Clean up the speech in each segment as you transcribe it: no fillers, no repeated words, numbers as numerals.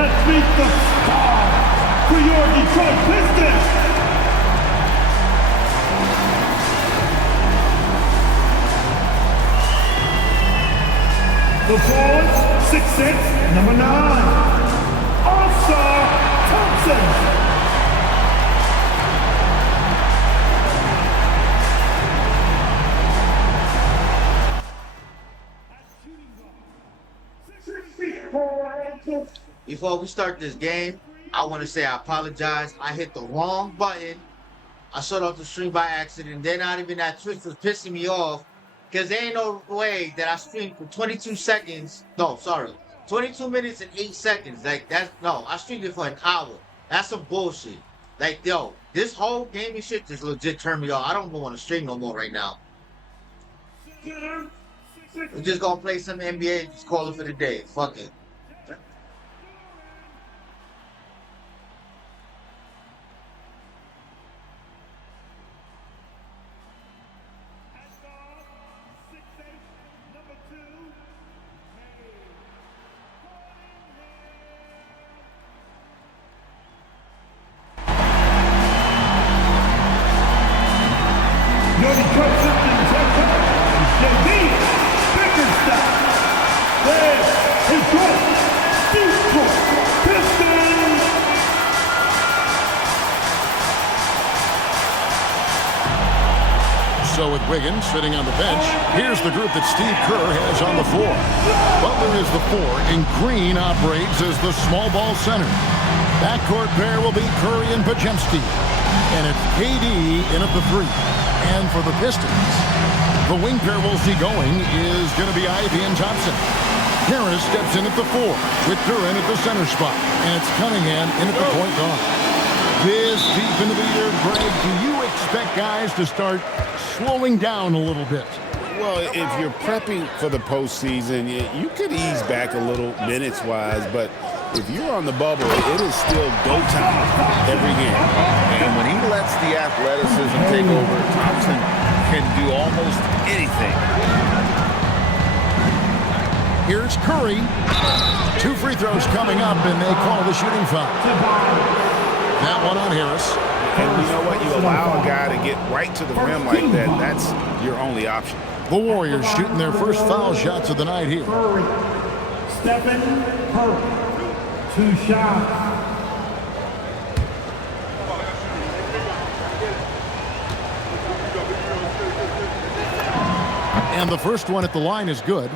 Let's meet the star for your Detroit Pistons. The forwards, 6'6", number 9, All-Star Thompson. Before we start this game, I want to say I apologize. I hit the wrong button. I shut off the stream by accident. Then not even that Twitch was pissing me off because there ain't no way that I streamed for 22 seconds. No, sorry. 22 minutes and 8 seconds. Like, that's, no, I streamed it for an hour. That's some bullshit. Like, yo, this whole gaming shit just legit turned me off. I don't even want to stream no more right now. We're just going to play some NBA and just call it for the day. Fuck it. Your Detroit Pistons head coach is Bickerstaff. There is your Detroit Pistons. So with Wiggins sitting on the bench, here's the group that Steve Kerr has on the floor. Butler is the 4, and Green operates as the small ball center. Backcourt pair will be Curry and Podziemski. And it's KD in at the 3. And for the Pistons, the wing pair we'll see going is going to be Ivy and Thompson. Harris steps in at the 4 with Duran at the center spot. And it's Cunningham in at the point guard. This deep into the year, Greg, do you expect guys to start slowing down a little bit? Well, if you're prepping for the postseason, you could ease back a little minutes-wise, but if you're on the bubble, it is still go time every game. And when he lets the athleticism take over, Thompson can do almost anything. Here's Curry. 2 free throws coming up, and they call the shooting foul. That one on Harris. And you know what? You allow a guy to get right to the rim like that, that's your only option. The Warriors shooting their first foul shots of the night here. Curry, Stephen Curry, 2 shots. And the first one at the line is good.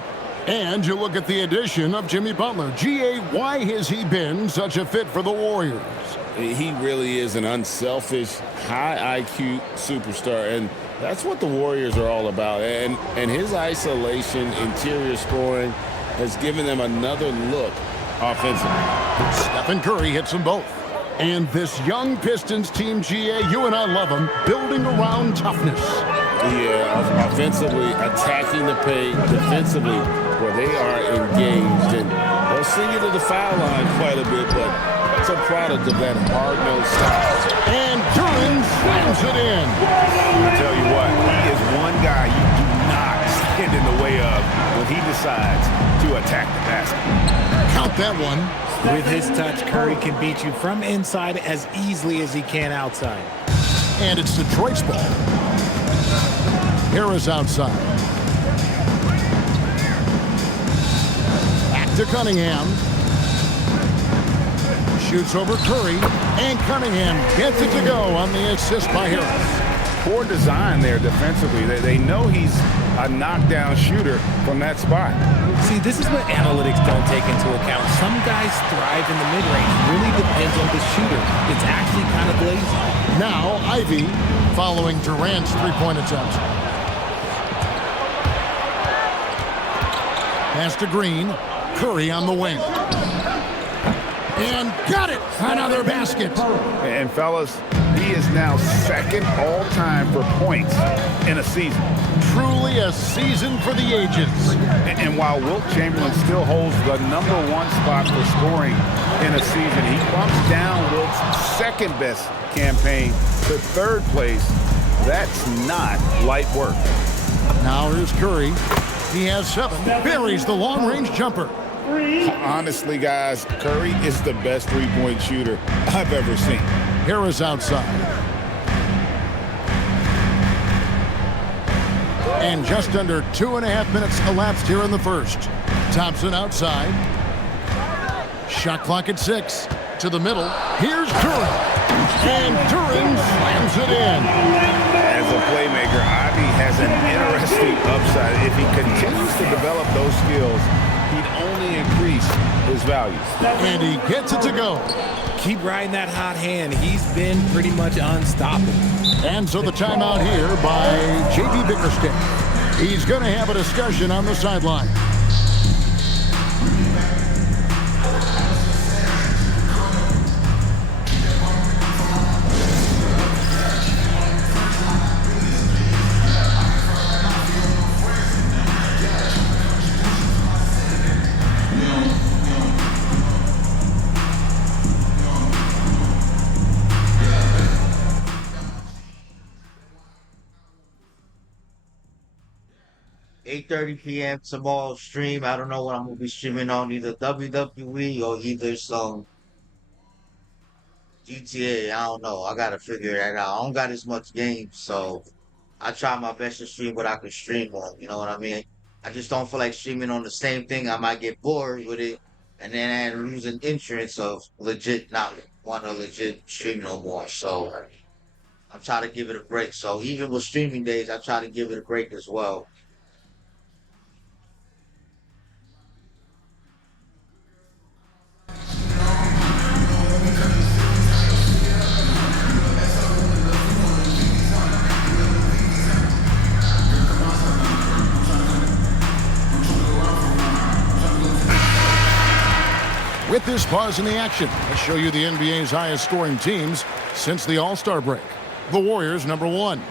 And you look at the addition of Jimmy Butler. G.A., why has he been such a fit for the Warriors? He really is an unselfish, high IQ superstar, and that's what the Warriors are all about. And his isolation, interior scoring has given them another look offensively. Stephen Curry hits them both. And this young Pistons team, G.A., you and I love them, building around toughness. Yeah, offensively, attacking the paint, defensively, where they are engaged. And they'll send you to the foul line quite a bit, but it's a product of that hard-nosed style. And Duran slams it in. I'll tell you what, he is one guy you do not stand in the way of when he decides to attack the basket. Count that one. With his touch, Curry can beat you from inside as easily as he can outside. And it's Detroit's ball. Harris outside. Back to Cunningham. Shoots over Curry. And Cunningham gets it to go on the assist by Harris. Poor design there defensively. They know he's a knockdown shooter from that spot. See, this is what analytics don't take into account. Some guys thrive in the mid-range. Really depends on the shooter. It's actually kind of lazy. Now Ivy following Durant's three-point attempt. Pass to Green. Curry on the wing. And got it! Another basket. And fellas, he is now second all-time for points in a season. Truly a season for the ages. And while Wilt Chamberlain still holds the #1 spot for scoring in a season, he bumps down Wilt's second-best campaign to 3rd place. That's not light work. Now here's Curry. He has 7. Buries the long-range jumper. three. Honestly, guys, Curry is the best three-point shooter I've ever seen. Harris outside. And just under 2.5 minutes elapsed here in the first. Thompson outside. Shot clock at 6. To the middle. Here's Curry. And Curry slams it in. As a playmaker, Ivy has an interesting upside. If he continues to develop those skills, he'd only increase his value. And he gets it to go. Keep riding that hot hand. He's been pretty much unstoppable. And so the timeout here by J.B. Bickerstaff. He's going to have a discussion on the sideline. $8:30 p.m. tomorrow stream. I don't know what I'm gonna be streaming on, either WWE or either some GTA. I don't know. I gotta figure that out. I don't got as much games, so I try my best to stream what I can stream on. You know what I mean? I just don't feel like streaming on the same thing. I might get bored with it, and then I lose an interest of legit not want to legit stream no more. So I'm trying to give it a break. So even with streaming days, I try to give it a break as well. With this pause in the action, let's show you the NBA's highest scoring teams since the All-Star break. The Warriors, number 1.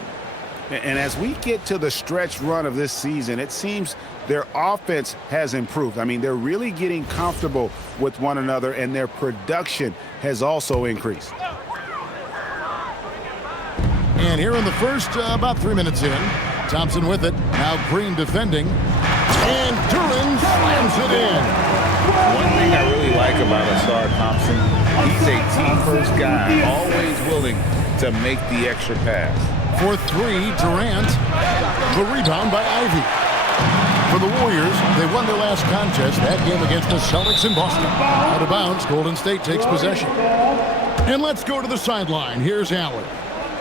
And as we get to the stretch run of this season, it seems their offense has improved. I mean, they're really getting comfortable with one another, and their production has also increased. And here in the first, about 3 minutes in, Thompson with it. Now Green defending. And Duran slams it in. One thing I really like about Asar Thompson, he's a team-first guy, always willing to make the extra pass. For 3, Durant. The rebound by Ivy. For the Warriors, they won their last contest, that game against the Celtics in Boston. Out of bounds, Golden State takes possession. And let's go to the sideline. Here's Allen.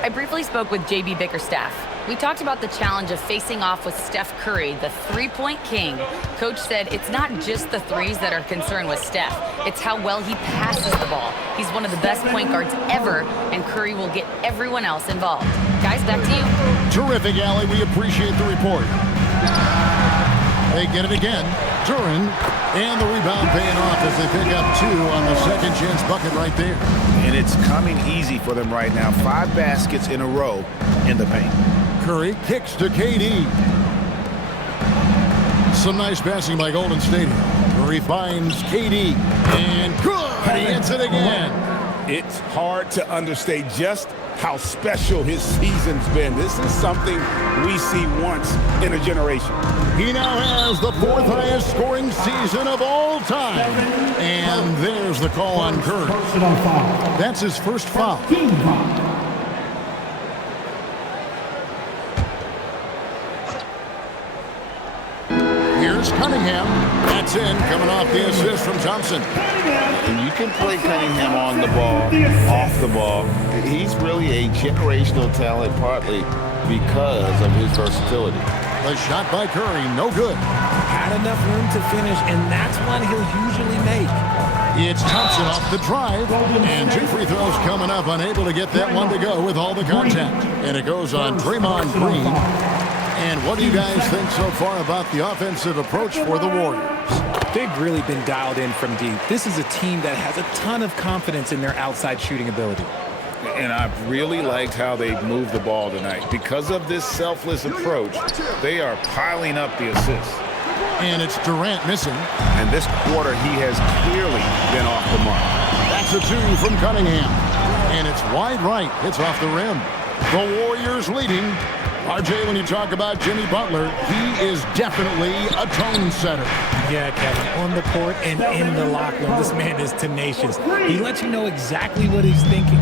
I briefly spoke with J.B. Bickerstaff. We talked about the challenge of facing off with Steph Curry, the three-point king. Coach said it's not just the threes that are concerned with Steph. It's how well he passes the ball. He's one of the best point guards ever, and Curry will get everyone else involved. Guys, back to you. Terrific, Allie. We appreciate the report. They get it again. Duran, and the rebound paying off as they pick up 2 on the second chance bucket right there. And it's coming easy for them right now. 5 baskets in a row in the paint. Curry kicks to KD. Some nice passing by Golden State. Curry finds KD. And good! He hits it again. It's hard to understate just how special his season's been. This is something we see once in a generation. He now has the 4th highest scoring season of all time. And there's the call on Curry. That's his first foul. Here's Cunningham. That's in, coming off the assist from Thompson. And you can play Cunningham on the ball, off the ball. He's really a generational talent, partly because of his versatility. The shot by Curry, no good. Had enough room to finish, and that's one he'll usually make. It's Thompson off the drive, and 2 free throws coming up, unable to get that one to go with all the contact. And it goes on Draymond Green. And what do you guys think so far about the offensive approach for the Warriors? They've really been dialed in from deep. This is a team that has a ton of confidence in their outside shooting ability. And I've really liked how they've moved the ball tonight. Because of this selfless approach, they are piling up the assists. And it's Durant missing. And this quarter, he has clearly been off the mark. That's a 2 from Cunningham. And it's wide right. It's off the rim. The Warriors leading RJ, when you talk about Jimmy Butler, he is definitely a tone setter. Yeah, Kevin, on the court and in the locker room, this man is tenacious. He lets you know exactly what he's thinking.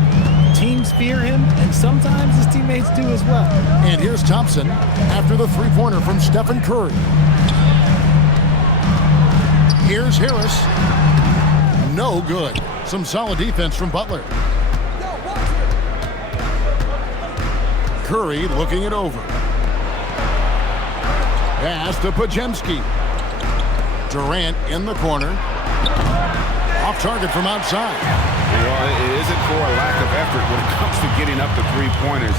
Teams fear him, and sometimes his teammates do as well. And here's Thompson after the three-pointer from Stephen Curry. Here's Harris. No good. Some solid defense from Butler. Curry looking it over. Pass to Pajemski. Durant in the corner. Off target from outside. Well, it isn't for a lack of effort when it comes to getting up to three-pointers,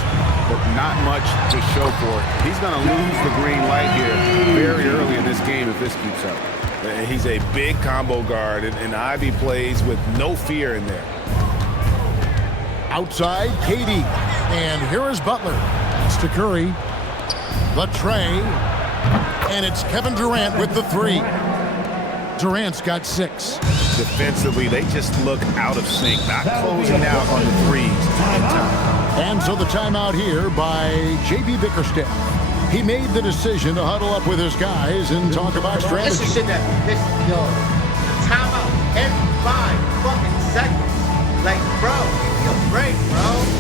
but not much to show for it. He's going to lose the green light here very early in this game if this keeps up. He's a big combo guard, and Ivy plays with no fear in there. Outside, KD. And here is Butler. It's to Curry. The tray. And it's Kevin Durant with the three. Durant's got 6. Defensively, they just look out of sync, not closing out on the threes in time. And so the timeout here by J.B. Bickerstaff. He made the decision to huddle up with his guys and talk about strategy. This is shit that yo, timeout every 5 fucking seconds. Like, bro, give me a break, bro.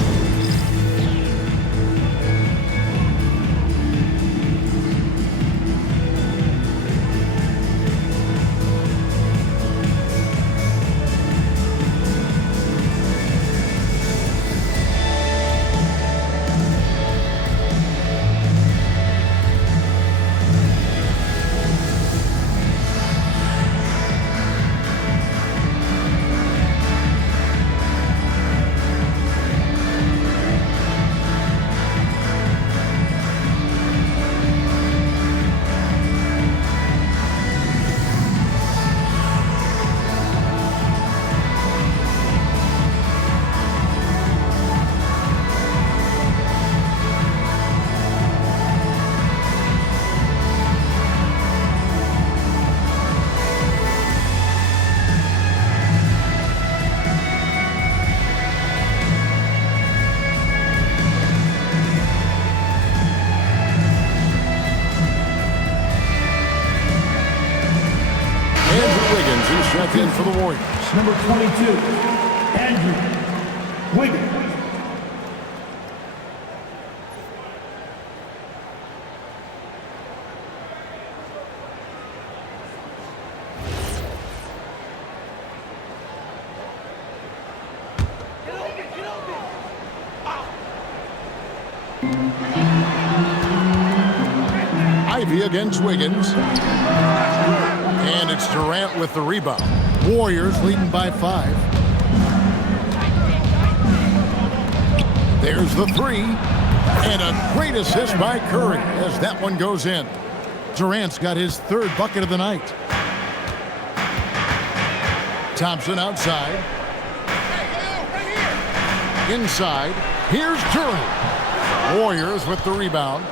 Check in for the Warriors. Number 22, Andrew Wiggins. Ivy against Wiggins. And it's Durant with the rebound. Warriors leading by 5. There's the 3. And a great assist by Curry as that one goes in. Durant's got his 3rd bucket of the night. Thompson outside. Inside. Here's Durant. Warriors with the rebound.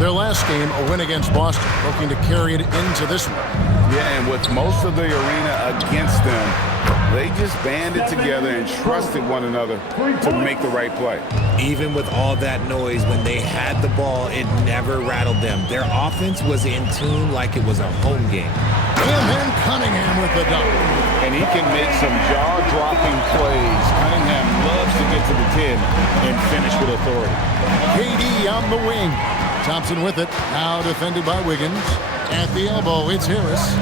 Their last game, a win against Boston, looking to carry it into this one. Yeah, and with most of the arena against them, they just banded together and trusted one another to make the right play. Even with all that noise, when they had the ball, it never rattled them. Their offense was in tune like it was a home game. And then Cunningham with the dunk. And he can make some jaw-dropping plays. Cunningham loves to get to the 10 and finish with authority. KD on the wing. Thompson with it. Now defended by Wiggins. At the elbow, it's Harris.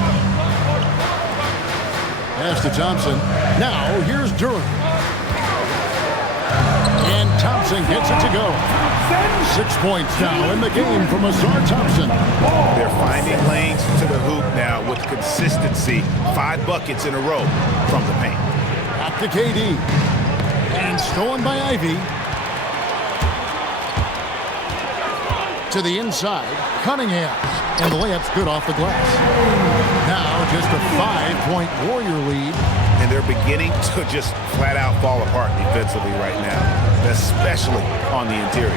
Pass to Thompson. Now, here's Durant. And Thompson gets it to go. 6 points now in the game from Azar Thompson. They're finding lanes to the hoop now with consistency. 5 buckets in a row from the paint. Back to KD. And stolen by Ivy. To the inside, Cunningham. And the layup's good off the glass. Now just a 5-point Warrior lead. And they're beginning to just flat out fall apart defensively right now, especially on the interior.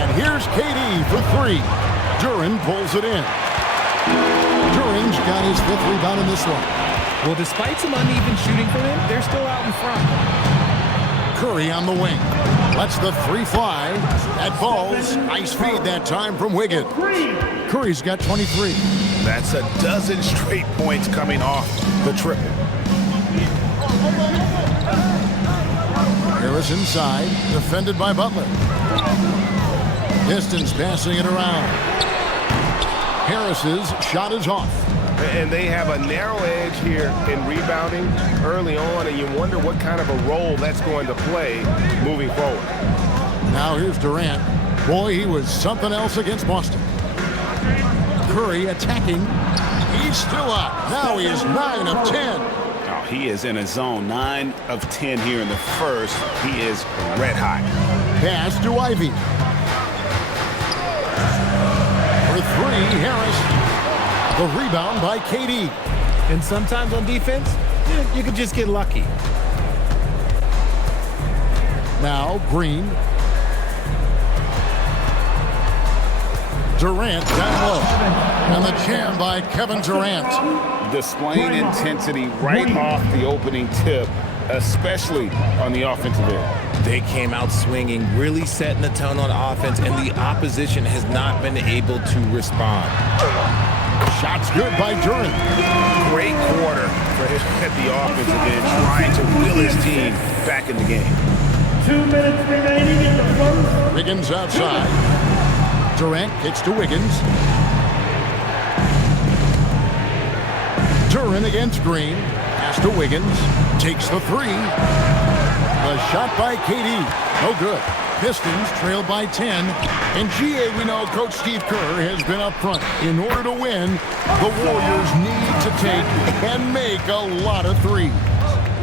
And here's KD for 3. Duran pulls it in. Duran's got his 5th rebound in this one. Well, despite some uneven shooting from him, they're still out in front. Curry on the wing. Lets the three fly. That falls. Nice feed that time from Wiggins. Curry's got 23. That's a dozen straight points coming off the triple. Harris inside, defended by Butler. Pistons passing it around. Harris's shot is off. And they have a narrow edge here in rebounding early on, and you wonder what kind of a role that's going to play moving forward. Now here's Durant. Boy, he was something else against Boston. Curry attacking. He's still up. Now he is 9 of 10. Oh, he is in a zone. 9 of 10 here in the first. He is red hot. Pass to Ivy. For three, Harris. The rebound by KD. And sometimes on defense, you can just get lucky. Now Green. Durant down low. And the jam by Kevin Durant. Displaying intensity right off the opening tip, especially on the offensive end. They came out swinging, really setting the tone on offense, and the opposition has not been able to respond. Shots good by Durant. Great quarter for him at the offensive end, trying to will his team back in the game. 2 minutes remaining in the first. Wiggins outside. Durant kicks to Wiggins. Durant against Green. Pass to Wiggins. Takes the three. The shot by KD. No good. Pistons trail by 10. And GA, we know Coach Steve Kerr has been up front. In order to win, the Warriors need to take and make a lot of threes.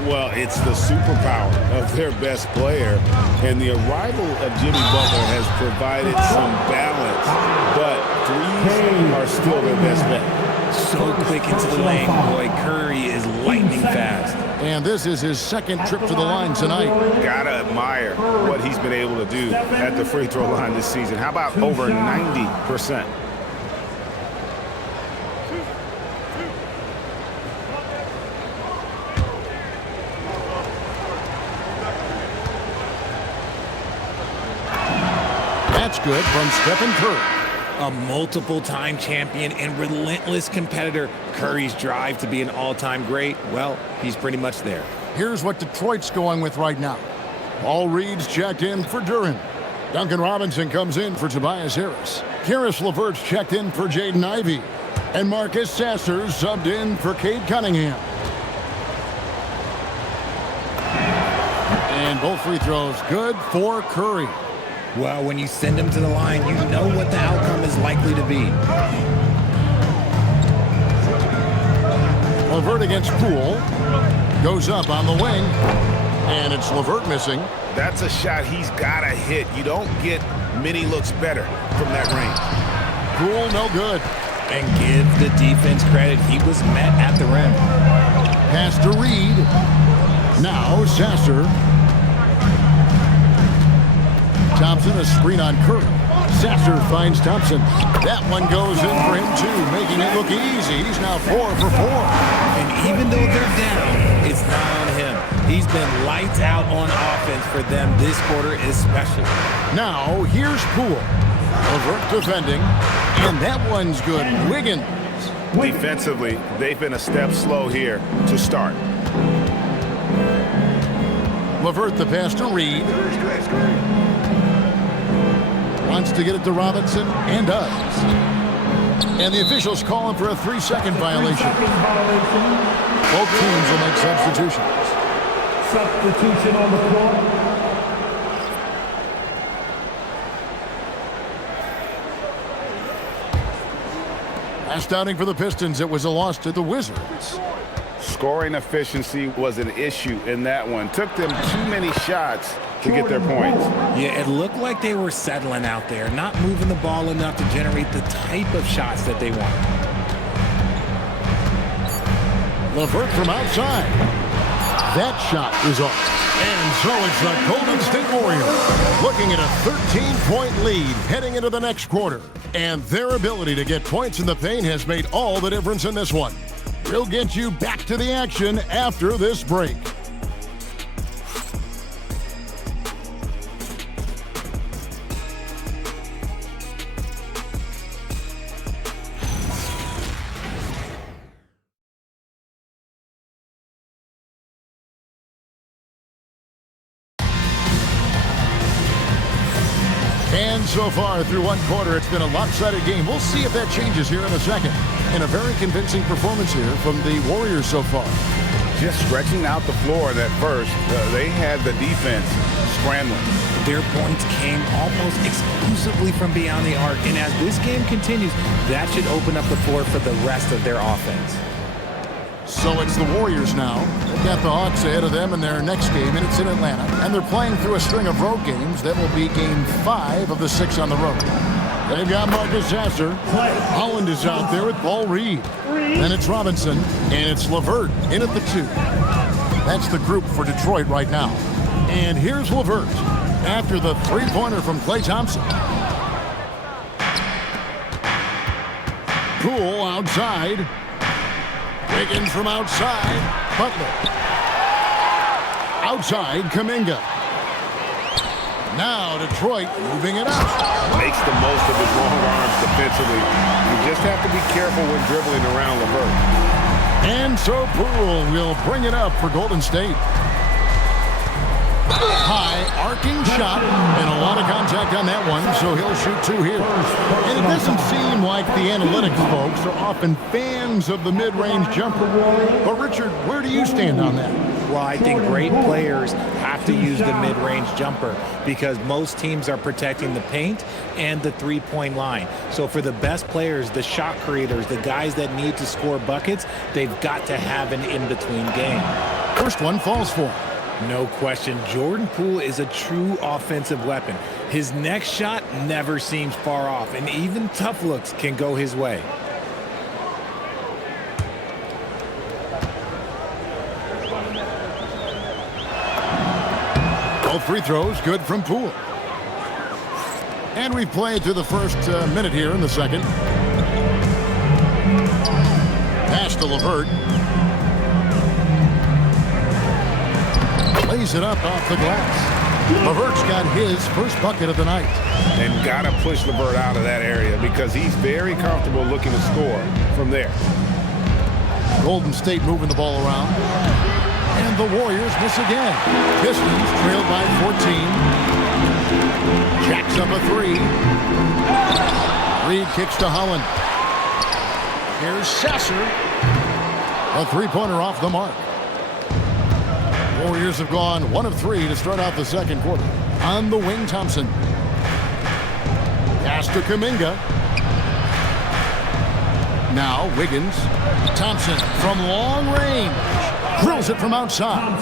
Well, it's the superpower of their best player, and the arrival of Jimmy Butler has provided some balance, but threes are still their best bet. So quick into the lane, boy. Curry is lightning fast. And this is his second trip to the line tonight. Gotta admire what he's been able to do at the free throw line this season. How about over 90%? That's good from Stephen Curry. A multiple-time champion and relentless competitor. Curry's drive to be an all-time great, well, he's pretty much there. Here's what Detroit's going with right now. Paul Reed's checked in for Duren. Duncan Robinson comes in for Tobias Harris. Karis LeVert's checked in for Jaden Ivey. And Marcus Sasser subbed in for Cade Cunningham. And both free throws good for Curry. Well, when you send him to the line, you know what the outcome is likely to be. LeVert against Poole. Goes up on the wing. And it's LeVert missing. That's a shot he's got to hit. You don't get many looks better from that range. Poole no good. And give the defense credit. He was met at the rim. Pass to Reed. Now Sasser. Thompson, a screen on Curry. Sasser finds Thompson. That one goes in for him, too, making it look easy. He's now 4 for 4. And even though they're down, it's not on him. He's been lights out on offense for them this quarter especially. Now, here's Poole. LeVert defending, and that one's good. Wiggins. Defensively, they've been a step slow here to start. LeVert the pass to Reed. Wants to get it to Robinson, and does. And the officials call him for a 3-second violation. Both teams will make substitutions. Substitution on the floor. Last outing for the Pistons, it was a loss to the Wizards. Scoring efficiency was an issue in that one. Took them too many shots to get their points. Yeah, it looked like they were settling out there, not moving the ball enough to generate the type of shots that they want. LeVert from outside. That shot is off. And so it's the Golden State Warriors looking at a 13-point lead heading into the next quarter. And their ability to get points in the paint has made all the difference in this one. We'll get you back to the action after this break. And so far through one quarter, it's been a lopsided game. We'll see if that changes here in a second. And a very convincing performance here from the Warriors so far. Just stretching out the floor that first. They had the defense scrambling. Their points came almost exclusively from beyond the arc. And as this game continues, that should open up the floor for the rest of their offense. So it's the Warriors now. They've got the Hawks ahead of them in their next game, and it's in Atlanta. And they're playing through a string of road games. That will be game 5 of the 6 on the road. They've got Marcus Sasser. Holland is out there with Paul Reed. Then it's Robinson, and it's LeVert in at the 2. That's the group for Detroit right now. And here's LeVert after the three-pointer from Klay Thompson. Poole outside. Wiggins from outside. Butler. Outside, Kuminga. Now Detroit moving it up. Makes the most of his long arms defensively. You just have to be careful when dribbling around LeVert. And so Poole will bring it up for Golden State. High arcing shot and a lot of contact on that one, so he'll shoot 2 here. And it doesn't seem like the analytics folks are often fans of the mid-range jumper. But Richard, where do you stand on that? Well, I think great players have to use the mid-range jumper because most teams are protecting the paint and the three-point line. So for the best players, the shot creators, the guys that need to score buckets, they've got to have an in-between game. First one falls for him. No question, Jordan Poole is a true offensive weapon. His next shot never seems far off, and even tough looks can go his way. Both free throws good from Poole. And we've played through the first minute here in the second. Pass to LeVert. Lays it up off the glass. LeVert's got his first bucket of the night. And got to push LeVert out of that area because he's very comfortable looking to score from there. Golden State moving the ball around. And the Warriors miss again. Pistons trailed by 14. Jacks up a 3. Reed kicks to Holland. Here's Sasser. A three-pointer off the mark. Warriors have gone 1 of 3 to start out the second quarter. On the wing, Thompson. Pass to Kuminga. Now Wiggins. Thompson from long range. Drills it from outside.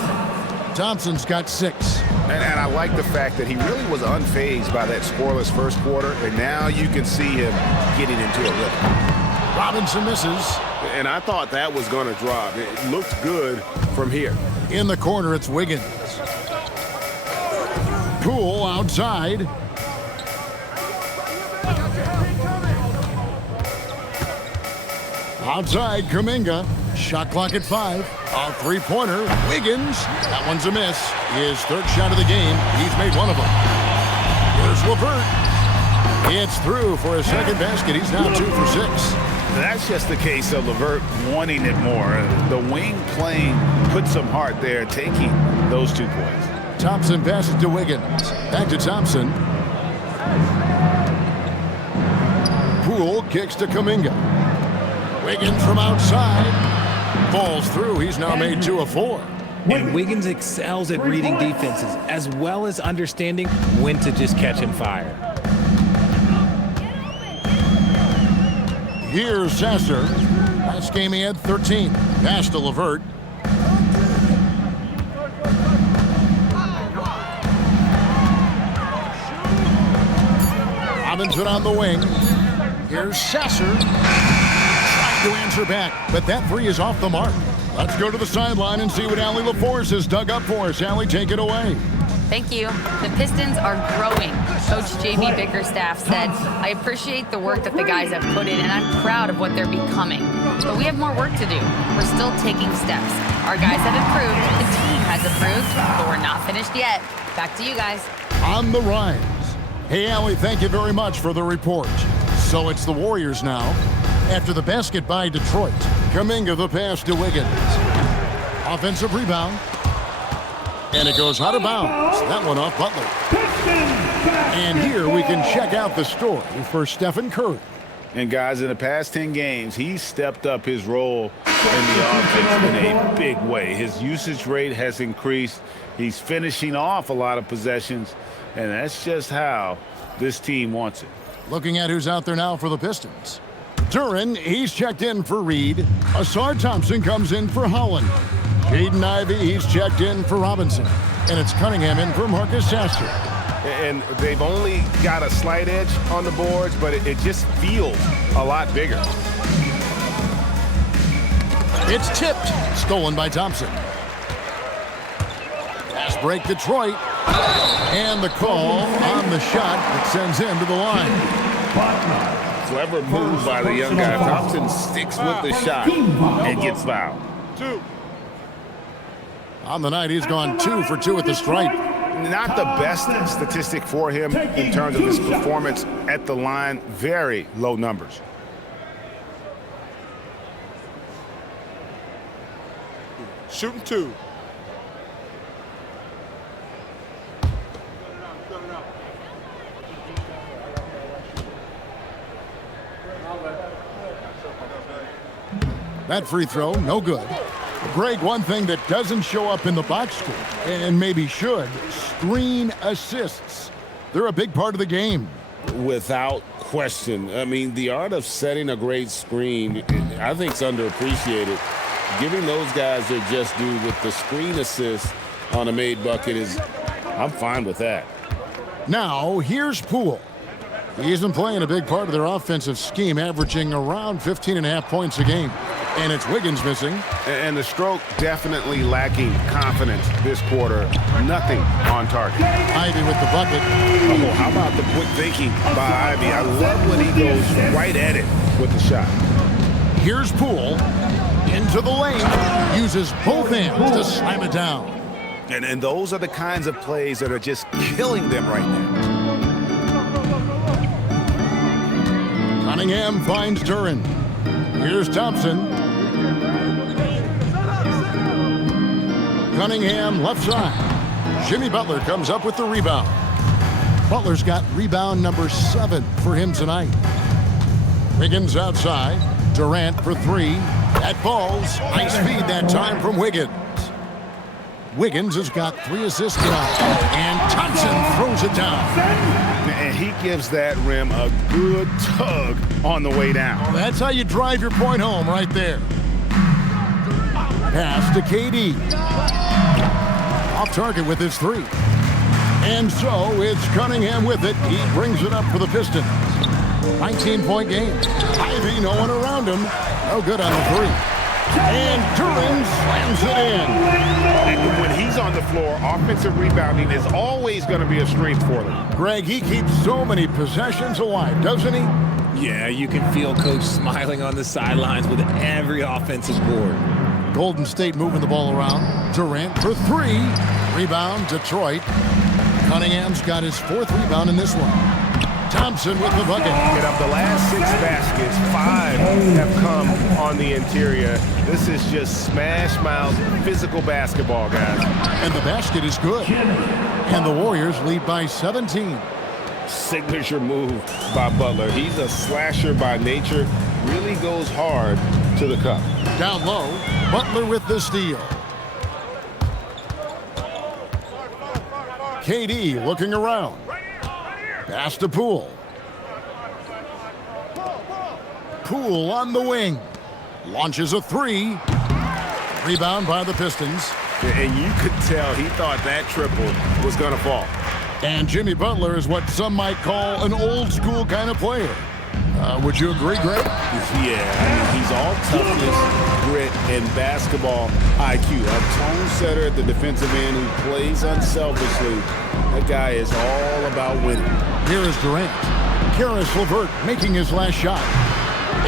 Thompson's got 6. And I like the fact that he really was unfazed by that scoreless first quarter, and now you can see him getting into a rhythm. Robinson misses. And I thought that was going to drop. It looked good from here. In the corner, it's Wiggins. Poole outside. Outside, Kuminga. Shot clock at 5. A three-pointer. Wiggins. That one's a miss. His third shot of the game. He's made one of them. Here's LeVert. It's through for his second basket. He's now 2 for 6. That's just the case of LeVert wanting it more. The wing playing put some heart there, taking those 2 points. Thompson passes to Wiggins. Back to Thompson. Poole kicks to Kuminga. Wiggins from outside. Falls through. He's now made 2 of 4. And Wiggins excels at reading defenses as well as understanding when to just catch and fire. Here's Sasser. Last game he had 13. Pass to LeVert. Robinson on the wing. Here's Sasser. Trying to answer back, but that 3 is off the mark. Let's go to the sideline and see what Allie LaForce has dug up for us. Allie, take it away. Thank you. The Pistons are growing. Coach JB Bickerstaff said, I appreciate the work that the guys have put in, and I'm proud of what they're becoming. But we have more work to do. We're still taking steps. Our guys have improved, the team has improved, but we're not finished yet. Back to you guys. On the rise. Hey, Allie, thank you very much for the report. So it's the Warriors now. After the basket by Detroit, Kuminga the pass to Wiggins. Offensive rebound. And it goes out of bounds. That one off Butler. And here we can check out the story for Stephen Curry. And guys, in the past 10 games, he's stepped up his role in the offense in a big way. His usage rate has increased. He's finishing off a lot of possessions, and that's just how this team wants it. Looking at who's out there now for the Pistons. Duren, he's checked in for Reed. Asar Thompson comes in for Holland. Jaden Ivey, he's checked in for Robinson. And it's Cunningham in for Marcus Sasser. And they've only got a slight edge on the boards, but it just feels a lot bigger. It's tipped. Stolen by Thompson. Pass break Detroit. And the call on the shot that sends him to the line. Clever move by the young guy. Thompson sticks with the shot and gets fouled. On the night, he's gone 2 for 2 at the stripe. Not the best statistic for him in terms of his performance at the line. Very low numbers. Shooting 2. That free throw, no good. Greg, one thing that doesn't show up in the box score, and maybe should, screen assists. They're a big part of the game. Without question. I mean, the art of setting a great screen, I think, is underappreciated. Giving those guys their just due with the screen assist on a made bucket I'm fine with that. Now, here's Poole. He's been playing a big part of their offensive scheme, averaging around 15.5 points a game. And it's Wiggins missing. And the stroke definitely lacking confidence this quarter. Nothing on target. Ivy with the bucket. Oh, how about the quick thinking by Ivy? I love when he goes right at it with the shot. Here's Poole. Into the lane. Uses both hands to slam it down. And those are the kinds of plays that are just killing them right now. Cunningham finds Duren. Here's Thompson. Cunningham left side. Jimmy Butler comes up with the rebound. Butler's got rebound number 7 for him tonight. Wiggins outside. Durant for 3. That falls. Nice feed that time from Wiggins. Wiggins has got 3 assists tonight. And Thompson throws it down. And he gives that rim a good tug on the way down. That's how you drive your point home right there. Pass to KD. Off target with his 3. And so it's Cunningham with it. He brings it up for the Pistons. 19-point game. Ivy, no one around him. No good on the 3. And Duren slams it in. And when he's on the floor, offensive rebounding is always going to be a strength for them. Greg, he keeps so many possessions alive, doesn't he? Yeah, you can feel Coach smiling on the sidelines with every offensive board. Golden State moving the ball around. Durant for 3. Rebound, Detroit. Cunningham's got his 4th rebound in this one. Thompson with the bucket. And of the last 6 baskets, 5 have come on the interior. This is just smash mouth physical basketball, guys. And the basket is good. And the Warriors lead by 17. Signature move by Butler. He's a slasher by nature. Really goes hard to the cup. Down low, Butler with the steal. KD looking around. Pass to Poole. Poole on the wing. Launches a 3. Rebound by the Pistons. And you could tell he thought that triple was going to fall. And Jimmy Butler is what some might call an old school kind of player. Would you agree, Greg? Yeah, I mean, he's all toughness, grit, and basketball IQ. A tone setter at the defensive end who plays unselfishly. That guy is all about winning. Here is Durant. Karis LeVert making his last shot.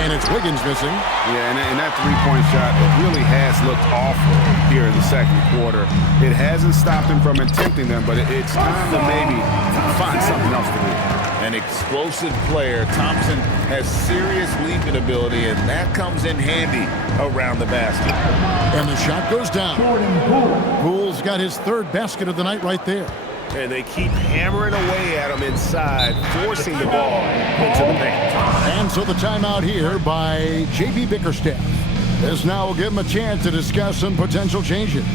And it's Wiggins missing. Yeah, and that three-point shot really has looked awful here in the second quarter. It hasn't stopped him from attempting them, but it's time to maybe find something else to do. An explosive player. Thompson has serious leaping ability, and that comes in handy around the basket. And the shot goes down. Poole's got his third basket of the night right there. And they keep hammering away at him inside, forcing the ball into the paint. And so the timeout here by J.B. Bickerstaff. This now will give him a chance to discuss some potential changes.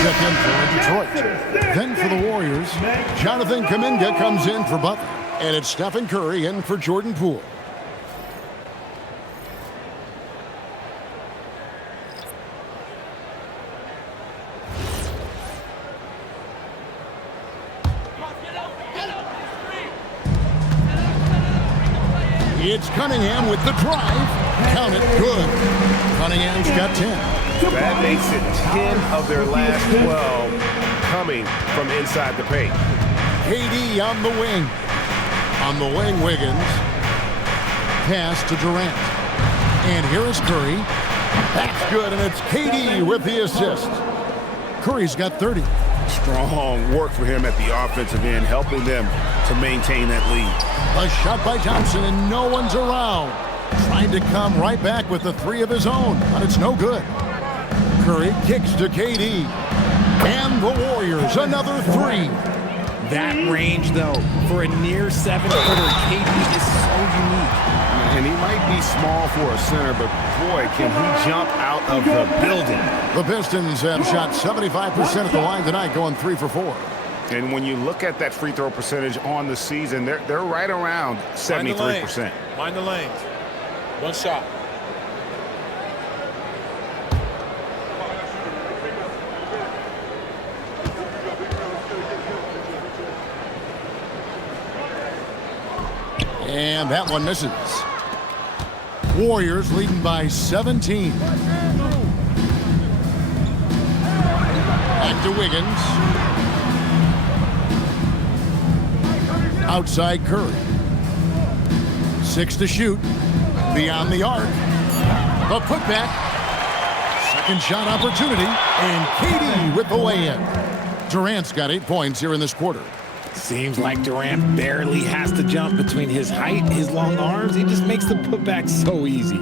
Check in for Detroit. Then for the Warriors, Jonathan Kuminga comes in for Butler. And it's Stephen Curry in for Jordan Poole. It's Cunningham with the drive. Count it, good. Cunningham's got 10. That makes it 10 of their last 12 coming from inside the paint. KD on the wing. On the wing, Wiggins. Pass to Durant. And here is Curry. That's good, and it's KD with the assist. Curry's got 30. Strong work for him at the offensive end, helping them to maintain that lead. A shot by Thompson, and no one's around. Trying to come right back with the three of his own, but it's no good. Curry kicks to KD. And the Warriors, another three. That range, though, for a near seven-footer, KD is so unique. And he might be small for a center, but boy, can he jump out of the building. The Pistons have shot 75% at the line tonight, going 3 for 4. And when you look at that free throw percentage on the season, they're right around 73%. Mind the lanes. One shot. And that one misses. Warriors leading by 17. Back to Wiggins. Outside Curry. 6 to shoot. Beyond the arc. The putback. Second shot opportunity. And KD with the lay-in. Durant's got 8 points here in this quarter. Seems like Durant barely has to jump between his height, his long arms. He just makes the putback so easy.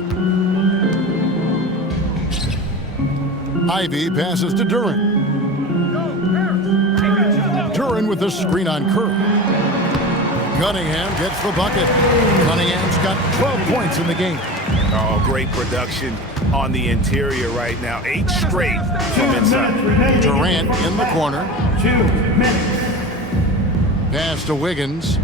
Ivy passes to Duran. Duran with the screen on Curry. Cunningham gets the bucket. Cunningham's got 12 points in the game. Oh, great production on the interior right now. 8 straight from inside. Durant in the corner. 2 minutes. Pass to Wiggins.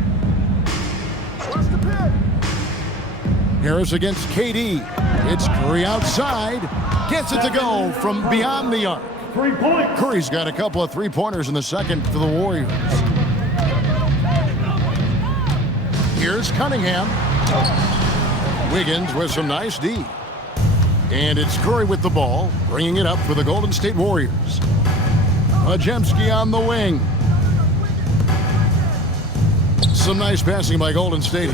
Harris against KD. It's Curry outside. Gets it to go from beyond the arc. 3 points. Curry's got a couple of three-pointers in the second for the Warriors. Here's Cunningham. Wiggins with some nice D. And it's Curry with the ball, bringing it up for the Golden State Warriors. Majemski on the wing. Some nice passing by Golden State.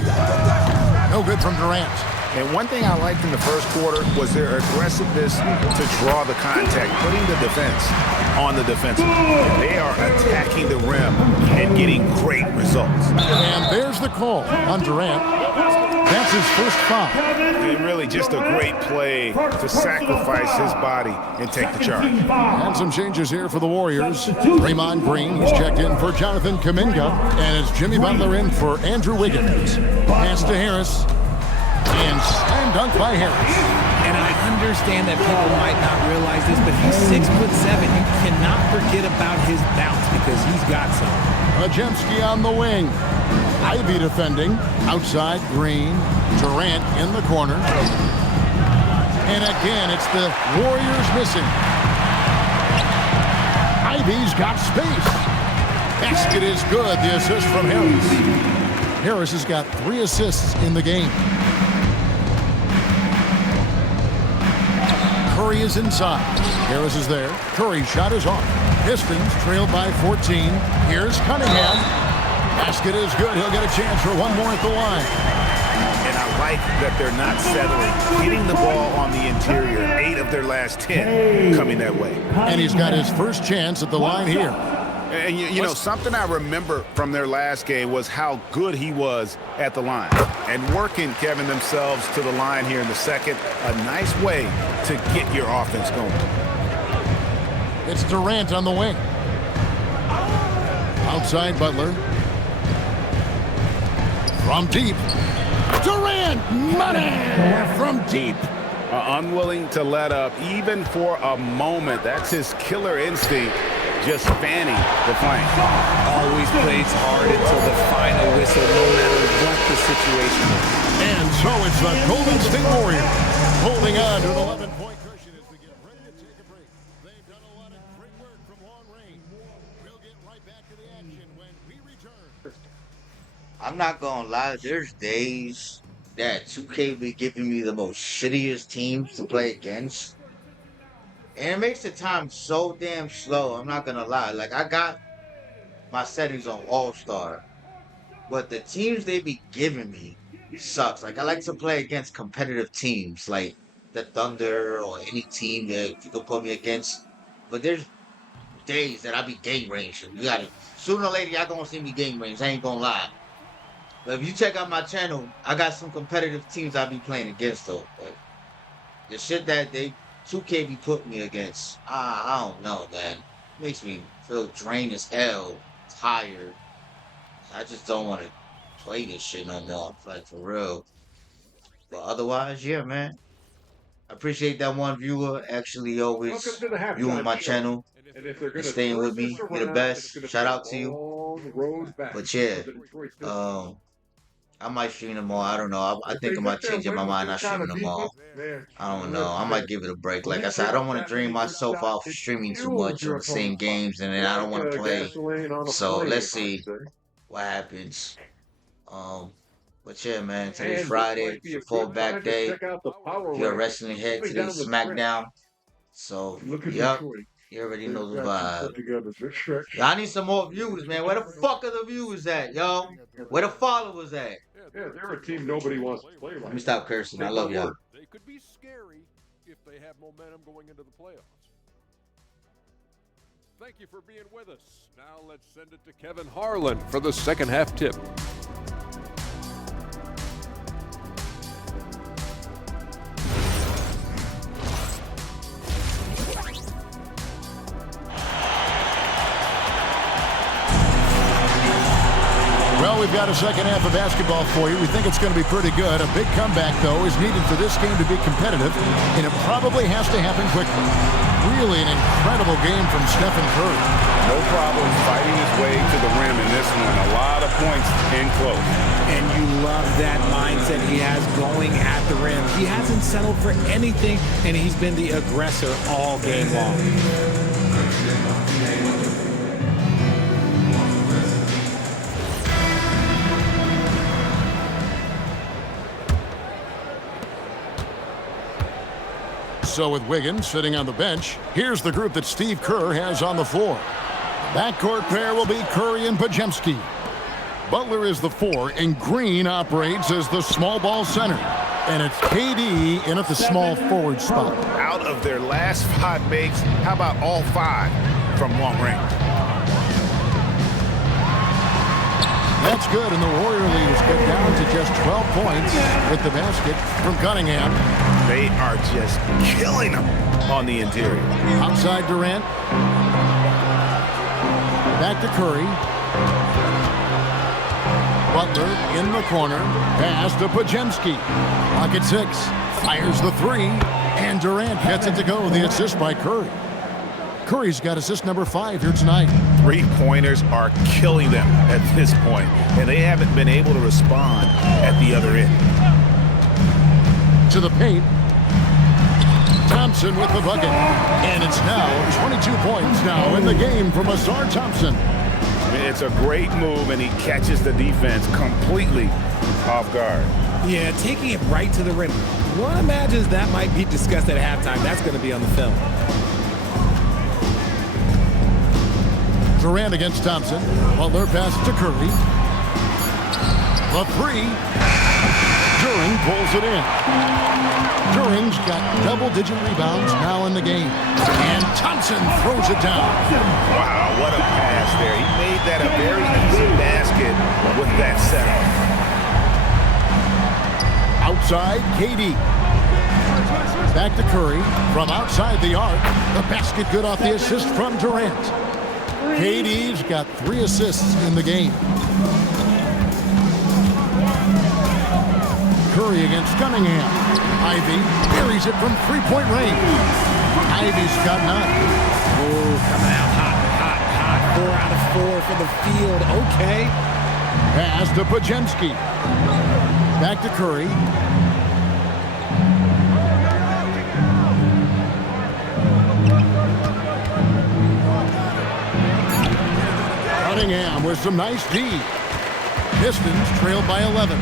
No good from Durant. And one thing I liked in the first quarter was their aggressiveness to draw the contact, putting the defense on the defensive. And they are attacking the rim and getting great results. And there's the call on Durant. That's his first foul. And really just a great play to sacrifice his body and take the charge. And some changes here for the Warriors. Draymond Green, he's checked in for Jonathan Kuminga. And it's Jimmy Butler in for Andrew Wiggins. Pass to Harris. And slam dunk by Harris. And I understand that people might not realize this, but he's 6'7". You cannot forget about his bounce because he's got some. Majemski on the wing. Ivy defending. Outside, Green. Durant in the corner. And again, it's the Warriors missing. Ivy's got space. Basket is good. The assist from Harris. Harris has got 3 assists in the game. Curry is inside. Harris is there. Curry's shot is off. Pistons trailed by 14. Here's Cunningham. Basket is good. He'll get a chance for one more at the line. And I like that they're not settling. Hitting the ball on the interior. 8 of their last 10 coming that way. And he's got his first chance at the line here. And you know, something I remember from their last game was how good he was at the line. And working, Kevin, themselves to the line here in the second. A nice way to get your offense going. It's Durant on the wing. Outside, Butler. From deep. Durant, money from deep. Unwilling to let up, even for a moment. That's his killer instinct. Just fanning the flank. Always plays hard until the final whistle, no matter what the situation is. And so it's the Golden State Warriors holding on to an 11-point cushion as we get ready to take a break. They've done a lot of great work from long range. We'll get right back to the action when we return. I'm not gonna lie, there's days that 2K be giving me the most shittiest teams to play against. And it makes the time so damn slow, I'm not gonna lie. Like, I got my settings on All-Star, but the teams they be giving me sucks. Like, I like to play against competitive teams, like the Thunder or any team that you can put me against. But there's days that I be game range. You gotta, sooner or later, y'all gonna see me game range. I ain't gonna lie. But if you check out my channel, I got some competitive teams I be playing against, though. But the shit that 2K be putting me against, I don't know, man. Makes me feel drained as hell, tired. I just don't want to play this shit no more, like, for real. But otherwise, yeah, man. I appreciate that one viewer actually always viewing my channel and staying with me. You're the best. Shout out to you. But yeah, I might stream them all. I don't know. I think I might change my mind. Not streaming them all. I don't know. I might give it a break. Like I said, I don't want to drain myself out for streaming too much on the same games, and then I don't want to play. So let's see what happens. But yeah, man. Today's Friday, fallback day. If you're a wrestling head, today's SmackDown. So, yep. You already know the vibe. I need some more views, man. Where the fuck are the views at, yo? Where the followers at? Yeah, they're a team nobody wants to play with. Let me stop cursing. I love y'all. They could be scary if they have momentum going into the playoffs. Thank you for being with us. Now let's send it to Kevin Harlan for the second half tip. Well, we've got a second half of basketball for you. We think it's going to be pretty good. A big comeback, though, is needed for this game to be competitive, and it probably has to happen quickly. Really an incredible game from Stephen Curry. No problem fighting his way to the rim in this one. A lot of points in close. And you love that mindset he has going at the rim. He hasn't settled for anything, and he's been the aggressor all game long. So with Wiggins sitting on the bench, here's the group that Steve Kerr has on the floor. Backcourt pair will be Curry and Podziemski. Butler is the 4, and Green operates as the small ball center. And it's KD in at the small forward spot. Out of their last 5 makes, how about all 5 from long range? That's good, and the Warrior leaders get down to just 12 points with the basket from Cunningham. They are just killing them on the interior. Outside Durant. Back to Curry. Butler in the corner. Pass to Podziemski. Pocket 6. Fires the 3. And Durant gets it to go. The assist by Curry. Curry's got assist number 5 here tonight. 3-pointers are killing them at this point, and they haven't been able to respond at the other end. To the paint. Thompson with the bucket. And it's now 22 points now in the game from Ausar Thompson. It's a great move, and he catches the defense completely off guard. Yeah, taking it right to the rim. One imagines that might be discussed at halftime. That's going to be on the film. Durant against Thompson. Butler passes to Curry. The 3. Duren pulls it in. Duren's got double-digit rebounds now in the game. And Thompson throws it down. Wow, what a pass there. He made that a very easy basket with that setup. Outside, KD. Back to Curry. From outside the arc. The basket good off the assist from Durant. KD's got 3 assists in the game. Curry against Cunningham. Ivy buries it from 3-point range. Ivy's got 9. Oh, coming out hot. 4 out of 4 for the field. Okay. Pass to Podziemski. Back to Curry. Cunningham with some nice D. Pistons trailed by 11.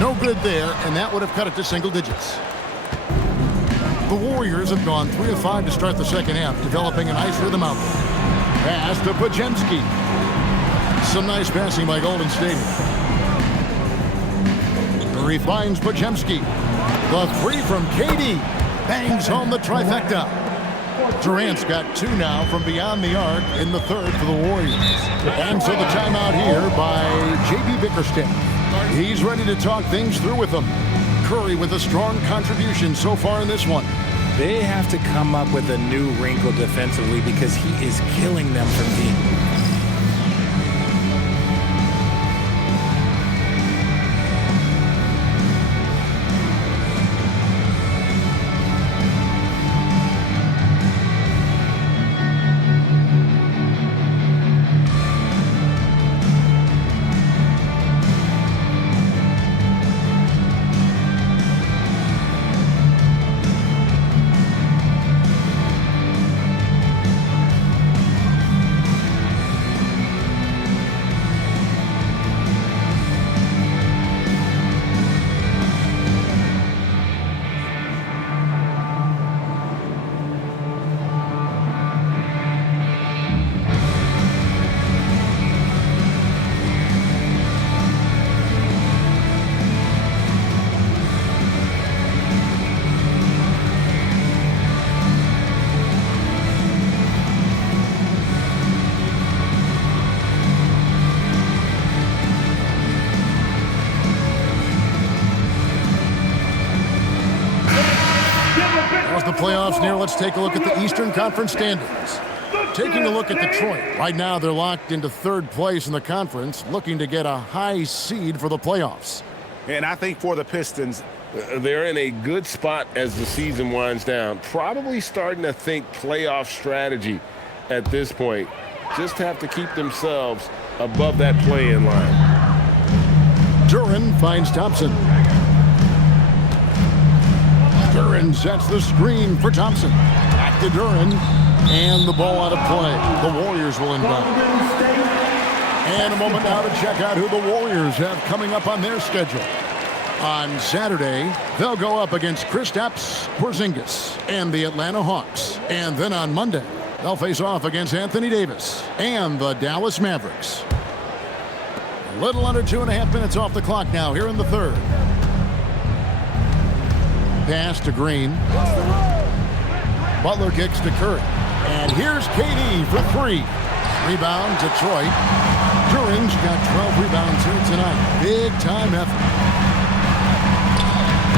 No good there, and that would have cut it to single digits. The Warriors have gone 3 of 5 to start the second half, developing a nice rhythm out there. Pass to Podziemski. Some nice passing by Golden State. Curry finds Podziemski. The 3 from KD. Bangs home the trifecta. Durant's got 2 now from beyond the arc in the 3rd for the Warriors. And so the timeout here by J.B. Bickerstaff. He's ready to talk things through with them. Curry with a strong contribution so far in this one. They have to come up with a new wrinkle defensively because he is killing them from deep. Playoffs near, let's take a look at the Eastern Conference standings. Taking a look at Detroit. Right now, they're locked into 3rd place in the conference, looking to get a high seed for the playoffs. And I think for the Pistons, they're in a good spot as the season winds down. Probably starting to think playoff strategy at this point. Just have to keep themselves above that play-in line. Duren finds Thompson. Duren sets the screen for Thompson. Back to Duren. And the ball out of play. The Warriors will inbound. And a moment now to check out who the Warriors have coming up on their schedule. On Saturday, they'll go up against Kristaps Porzingis and the Atlanta Hawks. And then on Monday, they'll face off against Anthony Davis and the Dallas Mavericks. A little under 2.5 minutes off the clock now here in the third. Pass to Green. Butler kicks to Curry. And here's KD for three. Rebound, Detroit. Turing's got 12 rebounds here tonight. Big time effort.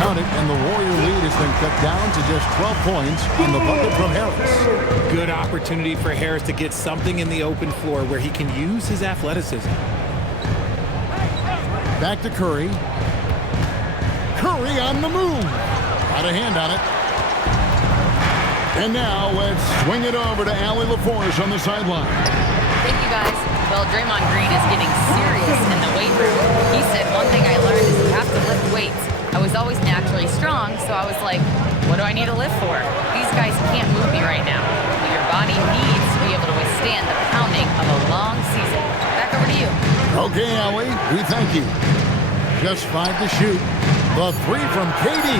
Count it, and the Warrior lead has been cut down to just 12 points on the bucket from Harris. Good opportunity for Harris to get something in the open floor where he can use his athleticism. Back to Curry. Curry on the move. Got a hand on it. And now let's swing it over to Allie LaForce on the sideline. Thank you, guys. Well, Draymond Green is getting serious in the weight room. He said one thing I learned is you have to lift weights. I was always naturally strong, so I was like, what do I need to lift for? These guys can't move me right now. But your body needs to be able to withstand the pounding of a long season. Back over to you. Okay, Allie, we thank you. Just 5 to shoot. The three from KD.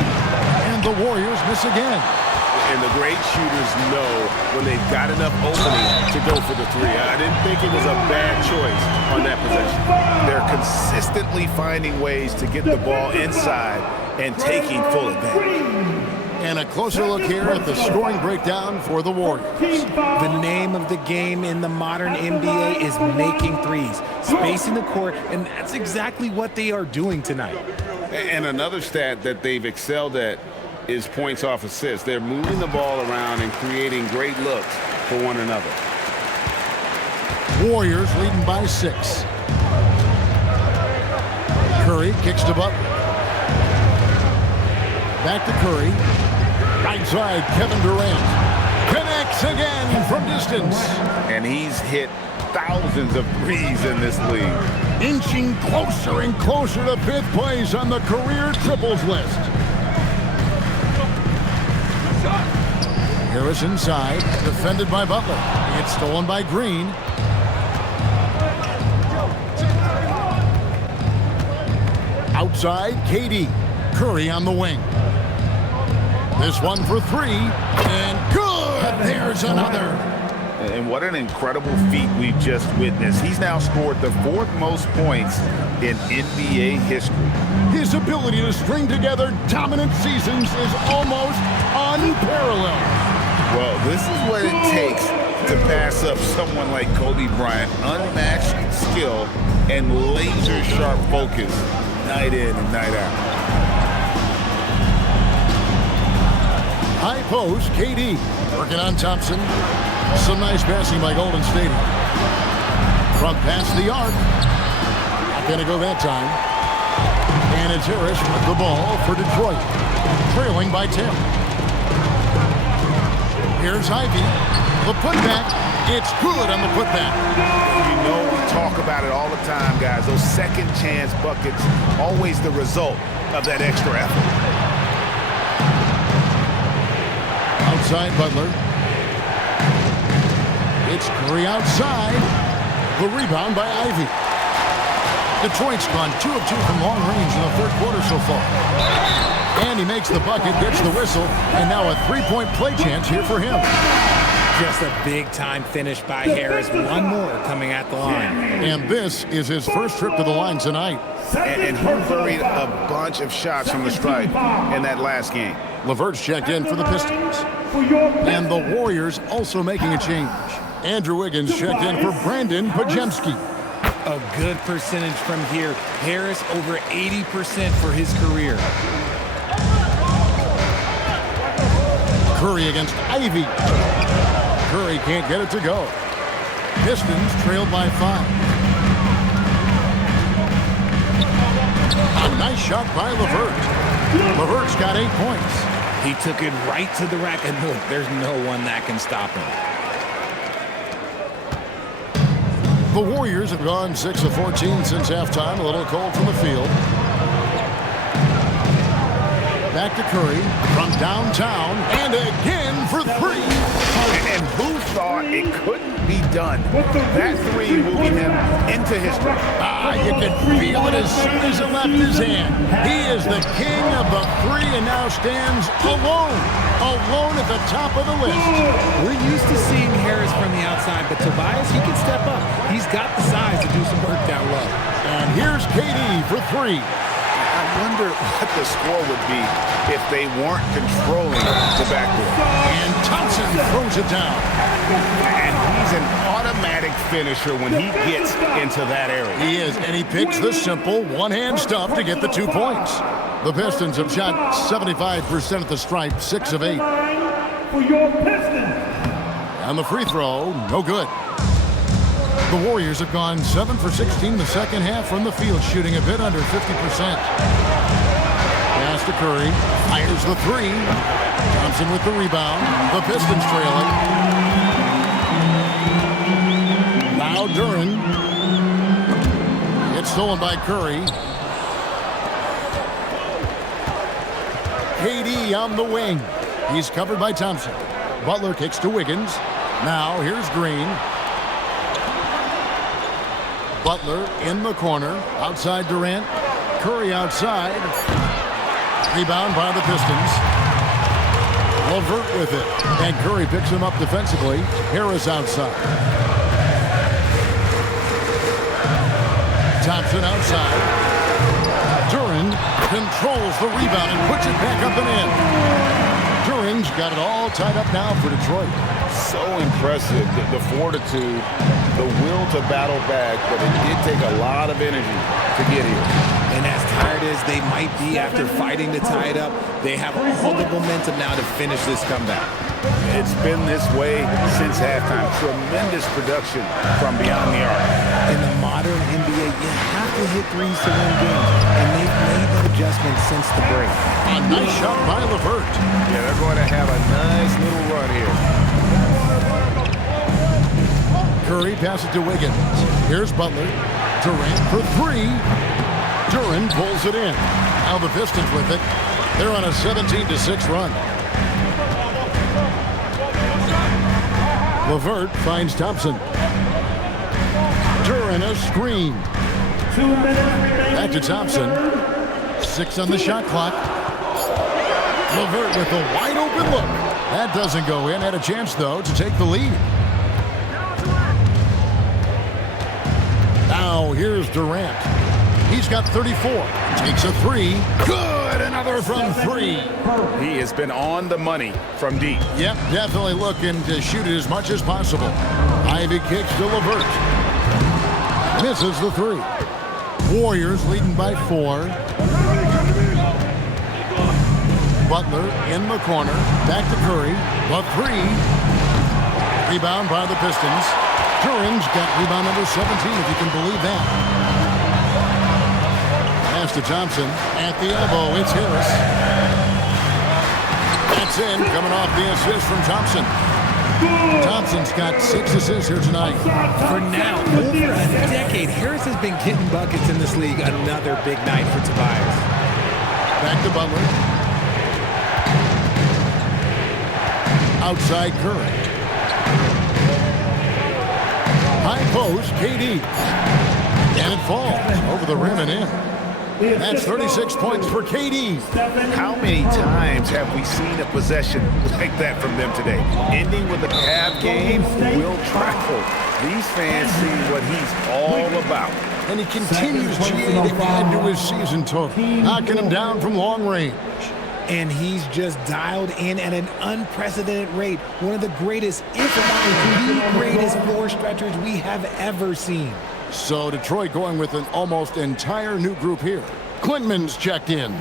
And the Warriors miss again. And the great shooters know when they've got enough opening to go for the three. I didn't think it was a bad choice on that possession. They're consistently finding ways to get the ball inside and taking full advantage. And a closer look here at the scoring breakdown for the Warriors. The name of the game in the modern NBA is making threes, spacing the court, and that's exactly what they are doing tonight. And another stat that they've excelled at is points off assists. They're moving the ball around and creating great looks for one another. Warriors leading by 6. Curry kicks to Butler. Back to Curry. Right side, Kevin Durant. Connects again from distance. And he's hit thousands of threes in this league. Inching closer and closer to 5th place on the career triples list. Harris inside, defended by Butler. It's stolen by Green. Outside, KD. Curry on the wing. This one for 3, and good! There's another. And what an incredible feat we've just witnessed. He's now scored the 4th most points in NBA history. His ability to string together dominant seasons is almost unparalleled. Well, this is what it takes to pass up someone like Kobe Bryant. Unmatched skill and laser-sharp focus night in and night out. High post, KD working on Thompson. Some nice passing by Golden State. From past the arc. Not going to go that time. And it's Harris with the ball for Detroit. Trailing by 10. Here's Ivy. The putback. It's good on the putback. You know we talk about it all the time, guys. Those second chance buckets, always the result of that extra effort. Outside Butler. It's Curry outside. The rebound by Ivy. Detroit's gone 2 of 2 from long range in the 3rd quarter so far. And he makes the bucket, gets the whistle, and now a 3-point play chance here for him. Just a big-time finish by Harris. One more coming at the line. And this is his first trip to the line tonight. And he buried a bunch of shots from the stripe in that last game. LeVert's checked in for the Pistons. And the Warriors also making a change. Andrew Wiggins checked in for Brandon Pajemski. A good percentage from here. Harris over 80% for his career. Curry against Ivy. Curry can't get it to go. Pistons trailed by 5. A nice shot by LeVert. LeVert's got 8 points. He took it right to the rack, and look, there's no one that can stop him. The Warriors have gone 6 of 14 since halftime. A little cold from the field. Back to Curry from downtown, and again for 3. And who thought it couldn't be done? That 3 moving him into history. You can feel it as soon as it left his hand. He is the king of the 3 and now stands alone at the top of the list. We're used to seeing Harris from the outside, but Tobias, he can step up. He's got the size to do some work down low. And Here's KD for three. I wonder what the score would be if they weren't controlling the backcourt. And Thompson throws it down. And he's an automatic finisher when he gets into that area. He is, and he picks the simple one-hand stuff to get the 2 points. The Pistons have shot 75% at the stripe, 6 of 8. For your Pistons. And the free throw, no good. The Warriors have gone 7 for 16 the second half from the field, shooting a bit under 50%. Pass to Curry, fires the three. Thompson with the rebound. The Pistons trailing. Now Duran. It's stolen by Curry. KD on the wing. He's covered by Thompson. Butler kicks to Wiggins. Now here's Green. Butler in the corner. Outside Durant. Curry outside. Rebound by the Pistons. LeVert with it. And Curry picks him up defensively. Harris outside. Thompson outside. Duran controls the rebound and puts it back up and in. Duran's got it all tied up now for Detroit. So impressive, the fortitude, the will to battle back, but it did take a lot of energy to get here. And as tired as they might be after fighting to tie it up, they have all the momentum now to finish this comeback. It's been this way since halftime. Tremendous production from beyond the arc. In the modern NBA, you have to hit threes to win games, and they've made that adjustment since the break. A nice shot by LeVert. Yeah, they're going to have a nice little run here. Curry passes to Wiggins. Here's Butler. Durant for three. Duran pulls it in. Now the Pistons with it. They're on a 17-6 run. LeVert finds Thompson. Duran a screen. 2 minutes remaining. Back to Thompson. 6 on the shot clock. LeVert with a wide open look. That doesn't go in. Had a chance, though, to take the lead. Now here's Durant. He's got 34. Takes a three. Good. Another from three. He has been on the money from deep. Yep, definitely looking to shoot it as much as possible. Ivy kicks to LeVert. Misses the three. Warriors leading by 4. Butler in the corner. Back to Curry. The three. Rebound by the Pistons. Duran's got rebound number 17, if you can believe that. Pass to Thompson. At the elbow, it's Harris. That's in, coming off the assist from Thompson. Thompson's got 6 assists here tonight. For now, over a decade, Harris has been getting buckets in this league. Another big night for Tobias. Back to Butler. Outside Curry. High post, KD. And it falls over the rim and in. That's 36 points for KD. How many times have we seen a possession like that from them today? Ending with a calf game, will travel. These fans see what he's all about. And he continues to add to his season total, knocking him down from long range. And he's just dialed in at an unprecedented rate. One of the greatest, if not the greatest floor stretchers we have ever seen. So Detroit going with an almost entire new group here. Quinman's checked in.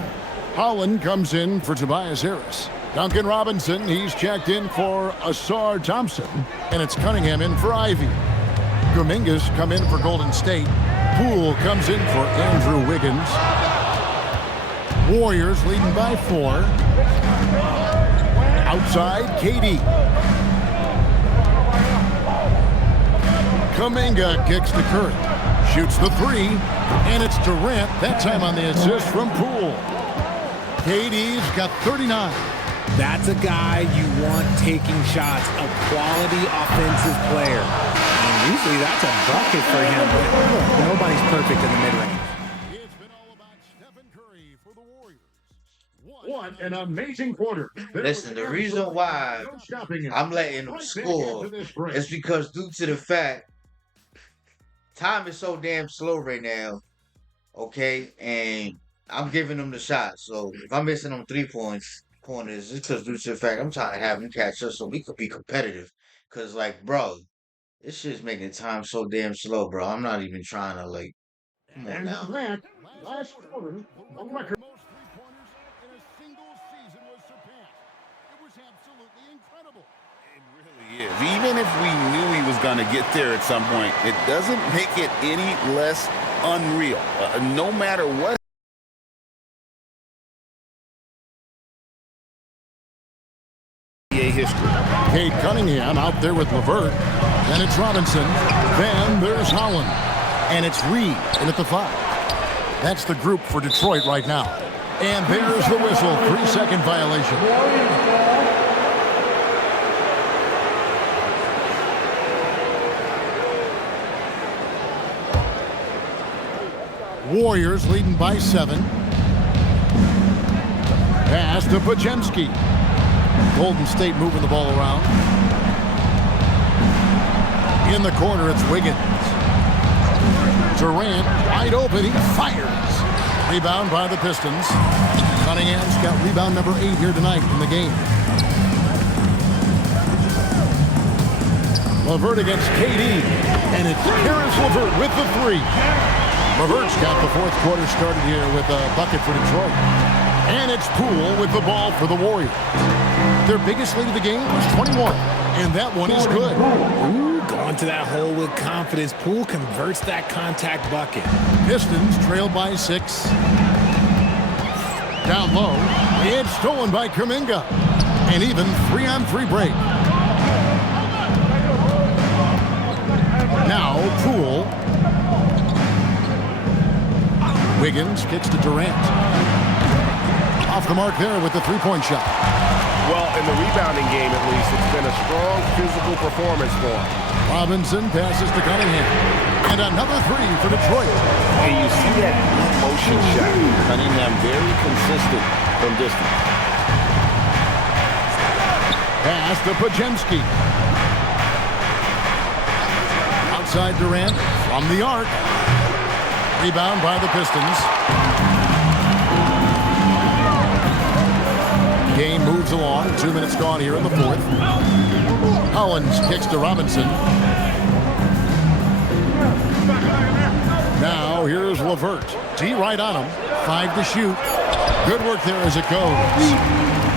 Holland comes in for Tobias Harris. Duncan Robinson, he's checked in for Asar Thompson. And it's Cunningham in for Ivy. Dominguez come in for Golden State. Poole comes in for Andrew Wiggins. Warriors leading by 4. Outside, KD. Kuminga kicks to Curry. Shoots the three. And it's Durant, that time on the assist from Poole. KD's got 39. That's a guy you want taking shots, a quality offensive player. And usually that's a bucket for him, but nobody's perfect in the mid-range. It's been all about Stephen Curry for the Warriors. What an amazing quarter. Listen, the reason why I'm letting them score is because due to the fact time is so damn slow right now. okay? And I'm giving them the shot. So if I'm missing them 3 points, it's because due to the fact I'm trying to have them catch us so we could be competitive. Cause like, bro, this shit's making time so damn slow, bro. I'm not even trying to like. Come on And now. Durant, last quarter, on record. Most three-pointers in a single season was surpassed. It was absolutely incredible. It really is. Even if we knew he was going to get there at some point, it doesn't make it any less unreal. No matter what NBA history. Cade Cunningham out there with LeVert. Then it's Robinson. Then there's Holland. And it's Reed in at the 5. That's the group for Detroit right now. And there's the whistle. 3-second violation. Warriors leading by 7. Pass to Pajemski. Golden State moving the ball around. In the corner, it's Wiggins. Durant, wide open, he fires. Rebound by the Pistons. Cunningham's got rebound number 8 here tonight in the game. LeVert against KD. And it's Karis LeVert with the 3. LeVert's got the fourth quarter started here with a bucket for Detroit. And it's Poole with the ball for the Warriors. Their biggest lead of the game was 21. And that one is good. Ooh, going to that hole with confidence. Poole converts that contact bucket. Pistons trail by 6. Down low. It's stolen by Kuminga. And even 3-on-3 break. Now Poole. Wiggins kicks to Durant. Off the mark there with the three-point shot. Well, in the rebounding game, at least, it's been a strong physical performance for him. Robinson passes to Cunningham. And another 3 for Detroit. And you see that motion shot. Cunningham very consistent from distance. Pass to Pajemski. Outside Durant from the arc. Rebound by the Pistons. Game moves along. 2 minutes gone here in the fourth. Collins kicks to Robinson. Now here's LeVert. D right on him. 5 to shoot. Good work there as it goes.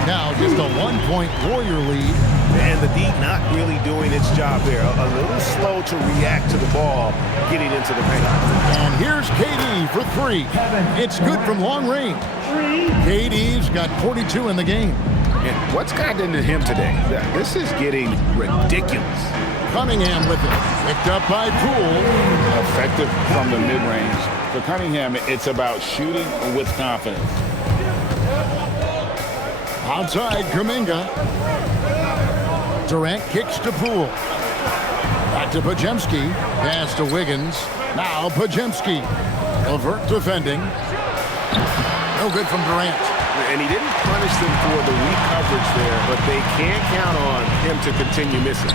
Now just a 1-point Warrior lead. And the D not really doing its job there. A little slow to react to the ball getting into the paint. And here's KD for 3. It's good from long range. KD's got 42 in the game. And what's gotten into him today? This is getting ridiculous. Cunningham with it. Picked up by Poole. Effective from the mid-range. For Cunningham, it's about shooting with confidence. Outside Kuminga. Durant kicks to Poole. Back to Pajemski. Pass to Wiggins. Now Pajemski. LeVert defending. No good from Durant. And he didn't punish them for the weak coverage there, but they can't count on him to continue missing.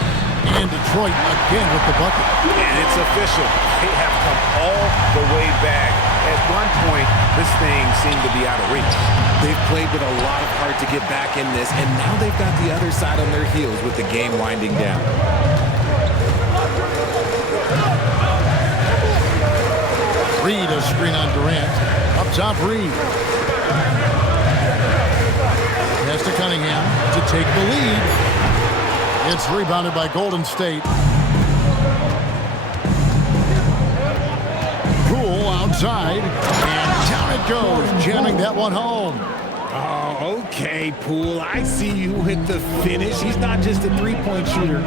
And Detroit again with the bucket. And it's official. They have come all the way back. At one point, this thing seemed to be out of reach. They've played with a lot of heart to get back in this, and now they've got the other side on their heels with the game winding down. Reed a screen on Durant. Up top, Reed. Pass to Cunningham to take the lead. It's rebounded by Golden State. Poole outside, and down it goes, jamming that one home. Oh, okay, Poole. I see you hit the finish. He's not just a three-point shooter.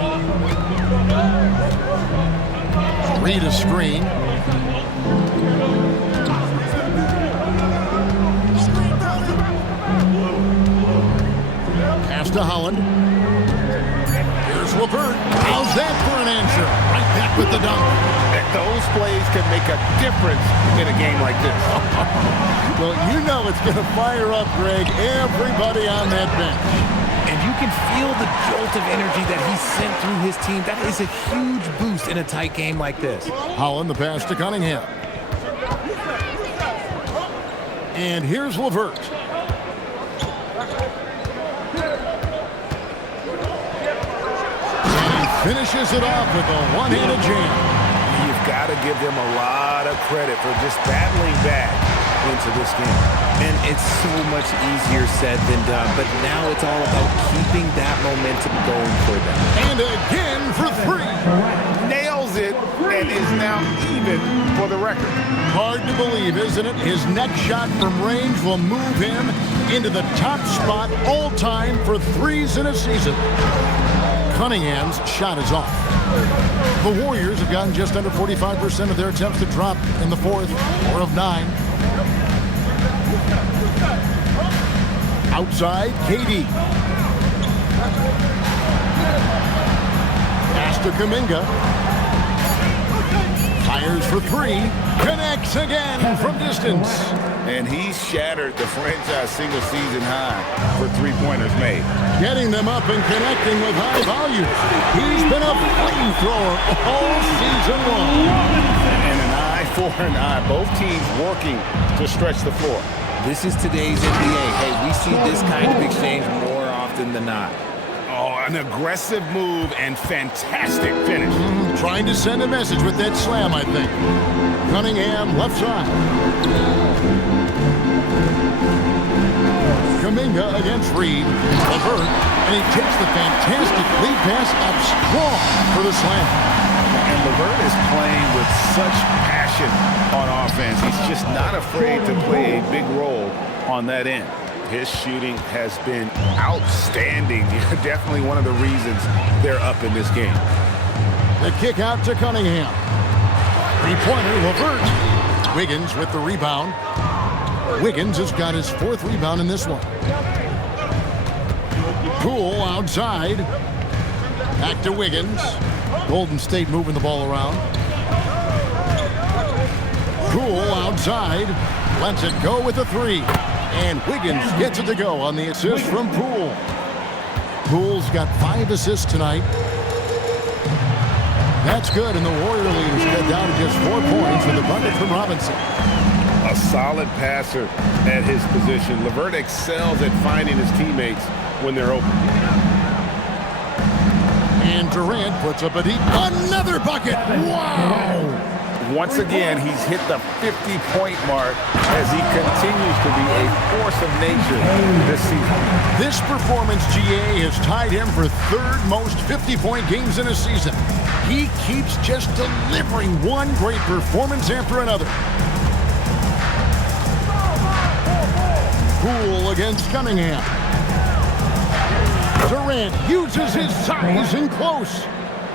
Reed a screen. Pass to Holland. Here's LeVert. How's that for an answer? Right back with the dunk. Those plays can make a difference in a game like this. Well, you know it's going to fire up, Greg, everybody on that bench. And you can feel the jolt of energy that he sent through his team. That is a huge boost in a tight game like this. Holland, the pass to Cunningham. And here's LeVert. And he finishes it off with a one-handed jam. You've got to give them a lot of credit for just battling back into this game. And it's so much easier said than done, but now it's all about keeping that momentum going for them. And again for three. Nails it and is now even for the record. Hard to believe, isn't it? His next shot from range will move him into the top spot all time for threes in a season. Cunningham's shot is off. The Warriors have gotten just under 45% of their attempts to drop in the fourth, 4 of 9. Outside, KD. Pass to Kuminga. Fires for three. Connects again from distance. And he shattered the franchise single-season high for three-pointers made. Getting them up and connecting with high volume. He's been a flamethrower all season long. And an eye for an eye. Both teams working to stretch the floor. This is today's NBA. Hey, we see this kind of exchange more often than not. Oh, an aggressive move and fantastic finish. Trying to send a message with that slam, I think. Cunningham, left side. Kuminga against Reed. LeVert, and he takes the fantastic lead pass up strong for the slam. And LeVert is playing with such passion on offense. He's just not afraid to play a big role on that end. His shooting has been outstanding. Definitely one of the reasons they're up in this game. The kick out to Cunningham. Three-pointer, LeVert. Wiggins with the rebound. Wiggins has got his 4th rebound in this one. Poole outside. Back to Wiggins. Golden State moving the ball around. Poole outside. Lets it go with a 3. And Wiggins gets it to go on the assist from Poole. Poole's got 5 assists tonight. That's good, and the Warrior leaders get down to just 4 points with the bucket from Robinson. A solid passer at his position. LeVert excels at finding his teammates when they're open. And Durant puts up a deep. Another bucket! Wow! Once again, he's hit the 50-point mark as he continues to be a force of nature this season. This performance, GA, has tied him for 3rd most 50-point games in a season. He keeps just delivering one great performance after another. Poole against Cunningham. Durant uses his size in close.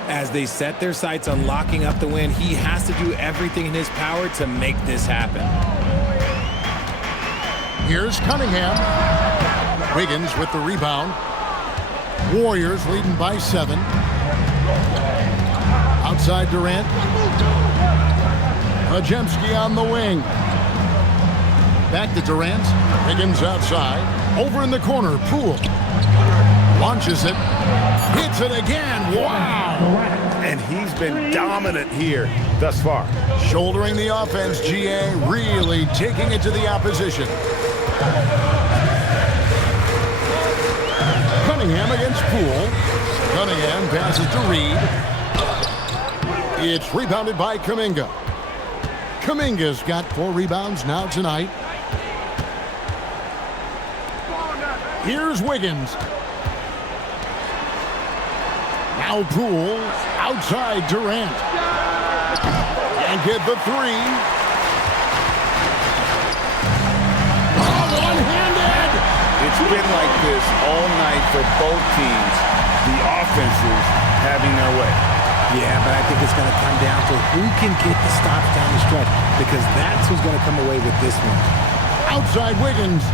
As they set their sights on locking up the win, he has to do everything in his power to make this happen. Here's Cunningham. Wiggins with the rebound. Warriors leading by 7. Outside Durant. Majemski on the wing. Back to Durant. Wiggins outside. Over in the corner, Poole. Launches it. Hits it again. Wow! And he's been dominant here thus far. Shouldering the offense, GA, really taking it to the opposition. Cunningham against Poole. Cunningham passes to Reed. It's rebounded by Kuminga. Kuminga's got 4 rebounds now tonight. Here's Wiggins. Now Poole outside Durant. And get the 3. Oh, one-handed! It's been like this all night for both teams. The offenses having their way. Yeah, but I think it's going to come down to who can get the stops down the stretch, because that's who's going to come away with this one. Outside Wiggins.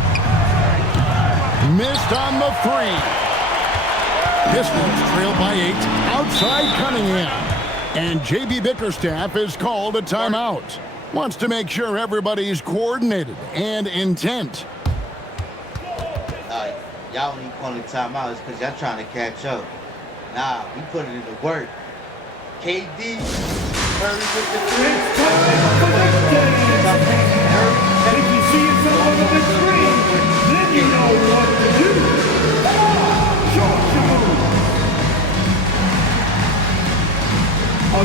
Missed on the 3. Pistons trail by 8. Outside Cunningham. And JB Bickerstaff has called a timeout. Wants to make sure everybody's coordinated and intent. Y'all only calling timeouts because y'all trying to catch up. Nah, we put it into work. KD, Curry with the 3. And if you see it,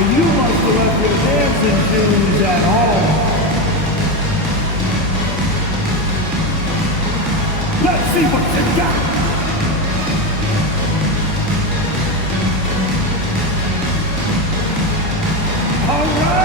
Oh, you must have left your dancing shoes at home. Let's see what you got. All right.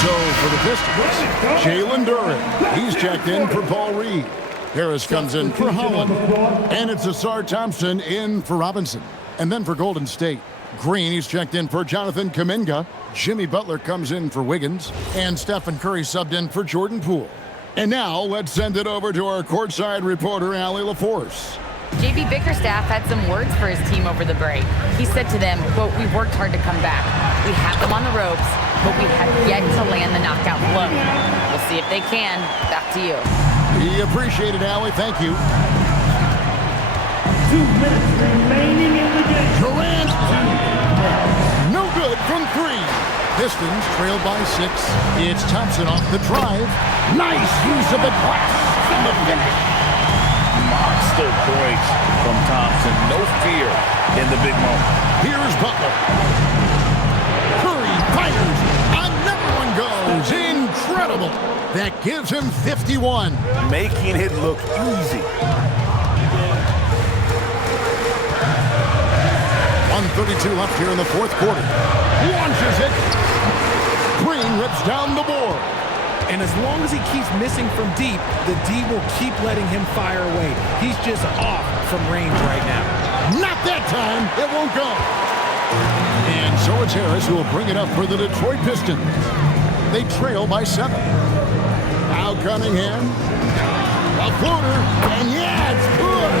So for the Pistons, Jalen Duren. He's checked in for Paul Reed. Harris comes in for Holland. And it's Asar Thompson in for Robinson. And then for Golden State, Green, he's checked in for Jonathan Kuminga. Jimmy Butler comes in for Wiggins. And Stephen Curry subbed in for Jordan Poole. And now let's send it over to our courtside reporter, Allie LaForce. JB Bickerstaff had some words for his team over the break. He said to them, quote, "We worked hard to come back. We had them on the ropes, but we have yet to land the knockout blow. We'll see if they can." Back to you. We appreciate it, Allie. Thank you. 2 minutes remaining in the game. Durant. No good from 3. Pistons trailed by 6. It's Thompson off the drive. Nice use of the glass and the finish. Monster points from Thompson. No fear in the big moment. Here's Butler. Curry fires. Another one goes. Incredible. That gives him 51. Making it look easy. 1:32 left here in the fourth quarter. Launches it. Green rips down the board. And as long as he keeps missing from deep, the D will keep letting him fire away. He's just off from range right now. Not that time. It won't go. And so it's Harris who will bring it up for the Detroit Pistons. They trail by 7. Now Cunningham. A floater. And yeah, it's good.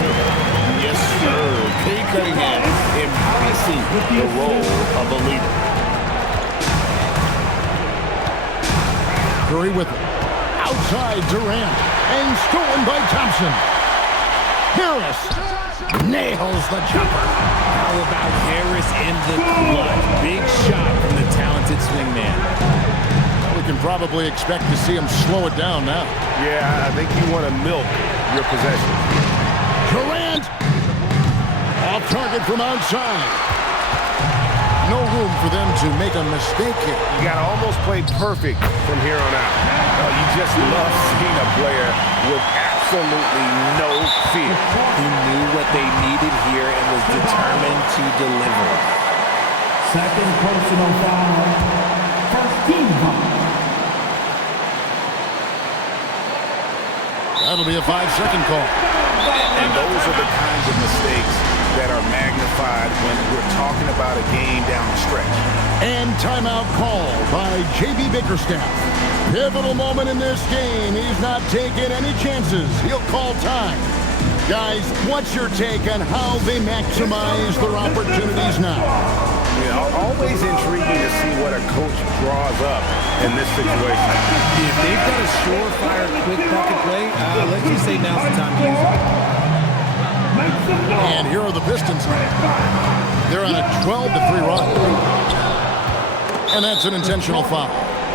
Yes, sir. Kay Cunningham embracing the role of a leader. Curry with it. Outside Durant. And stolen by Thompson. Harris nails the jumper. How about Harris in the clutch? Big shot from the talented swingman. We can probably expect to see him slow it down now. Yeah, I think you want to milk your possession. Durant. Off target from outside. No room for them to make a mistake here. You got to almost play perfect from here on out. You just love seeing a player with absolutely no fear. He knew what they needed here and was determined to deliver. Second personal foul. First team foul. That'll be a 5-second call. And those are the kinds of mistakes that are magnified when we're talking about a game down the stretch. And timeout call by JB Bickerstaff. Pivotal moment in this game. He's not taking any chances. He'll call time. Guys, what's your take on how they maximize their opportunities now? Yeah, always intriguing to see what a coach draws up in this situation. If they've got a surefire quick bucket play, let's just say now's the time to use it. And here are the Pistons. They're on a 12-3 run. And that's an intentional foul.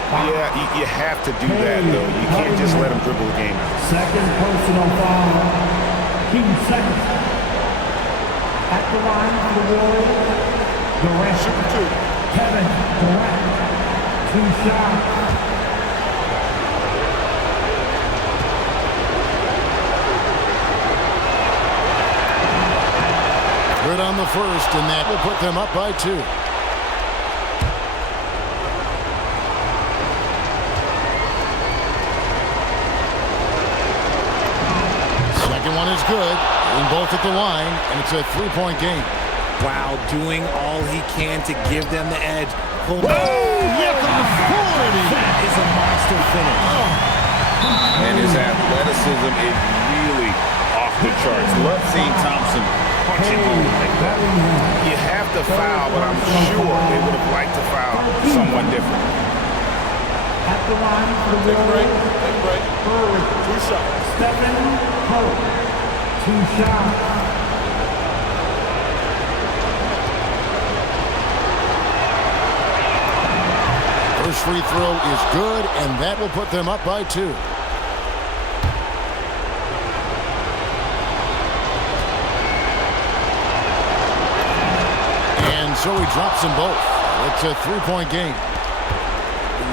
Yeah, you have to do that, though. You can't just let them dribble the game out. Second personal foul. Team second. At the line for the Warriors. Durant. Shooting 2. Kevin Durant. 2 shots. Good on the first, and that will put them up by 2. Second one is good. And both at the line, and it's a 3-point game. Wow, doing all he can to give them the edge. With authority! That is a monster finish. And his athleticism is really the charts. Love seeing Thompson punching home like that. You have to foul, but I'm sure they would have liked to foul someone different. At the line for the Take a break. Warriors, Take a break. Curry. 2 shots. Stephen Curry. 2 shots. First free throw is good, and that will put them up by 2. And so he drops them both. It's a 3-point game.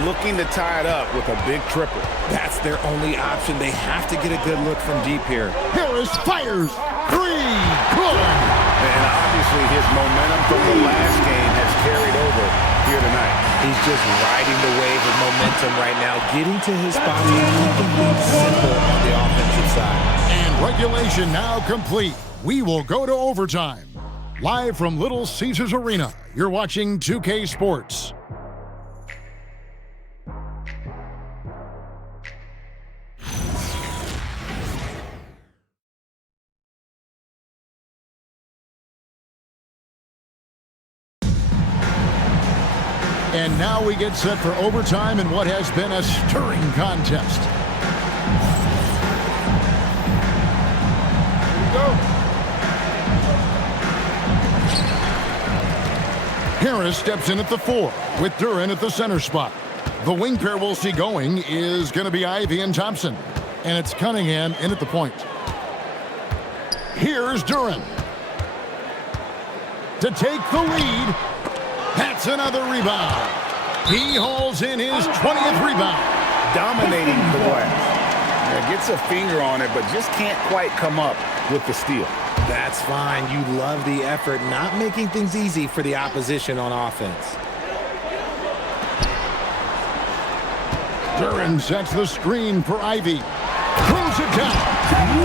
Looking to tie it up with a big triple. That's their only option. They have to get a good look from deep here. Harris fires. 3. Good. And obviously his momentum from the last game has carried over here tonight. He's just riding the wave of momentum right now, getting to his spots and keeping things simple on the offensive side. And regulation now complete. We will go to overtime. Live from Little Caesars Arena, you're watching 2K Sports. And now we get set for overtime in what has been a stirring contest. Harris steps in at the 4 with Duran at the center spot. The wing pair we'll see going is going to be Ivy and Thompson. And it's Cunningham in at the point. Here's Duran to take the lead. That's another rebound. He hauls in his 20th rebound. Dominating the glass. Yeah, gets a finger on it, but just can't quite come up with the steal. That's fine. You love the effort, not making things easy for the opposition on offense. Duran sets the screen for Ivy. Throws it down.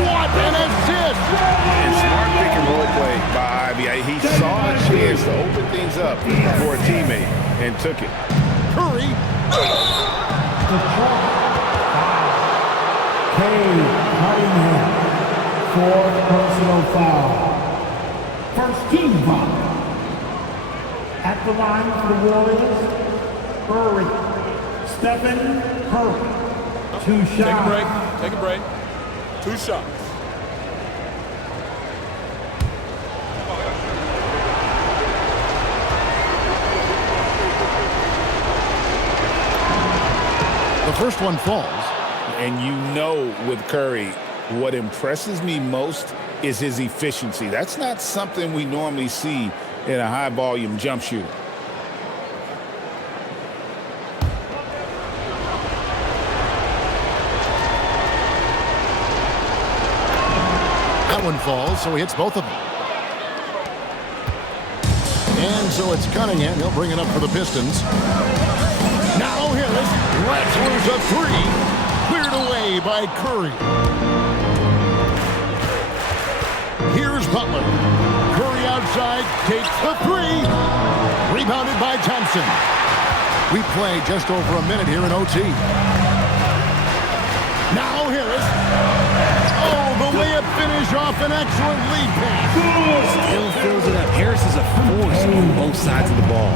What an assist! And smart pick and roll play by Ivy. He saw a chance to open things up for a teammate and took it. Curry. Cunningham. 4th personal foul. First team foul. At the line for the Warriors, Curry. Stephen Curry. 2 shots. Take a break. Take a break. 2 shots. The first one falls. And you know with Curry, what impresses me most is his efficiency. That's not something we normally see in a high-volume jump shooter. That one falls, so he hits both of them. And so it's Cunningham. He'll bring it up for the Pistons. Now Harris lets loose a 3. Cleared away by Curry. Here's Butler. Curry outside, takes the 3. Rebounded by Thompson. We play just over a minute here in OT. Now Harris. Oh, the layup finish off an excellent lead pass. Still fills it up. Harris is a force on both sides of the ball.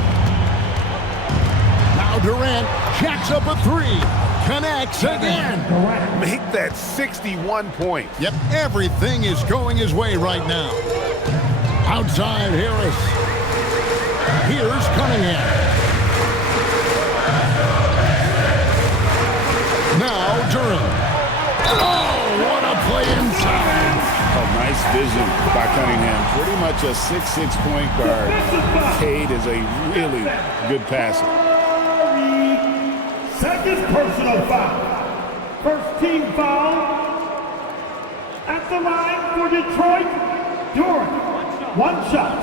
Now Durant jacks up a 3. Connects again. Make that 61 points. Yep, everything is going his way right now. Outside Harris. Here's Cunningham. Now Duran. Oh, what a play inside. Oh, nice vision by Cunningham. Pretty much a 6'6" point guard. Cade is a really good passer. Second personal foul. First team foul. At the line for Detroit, Duran. 1 shot.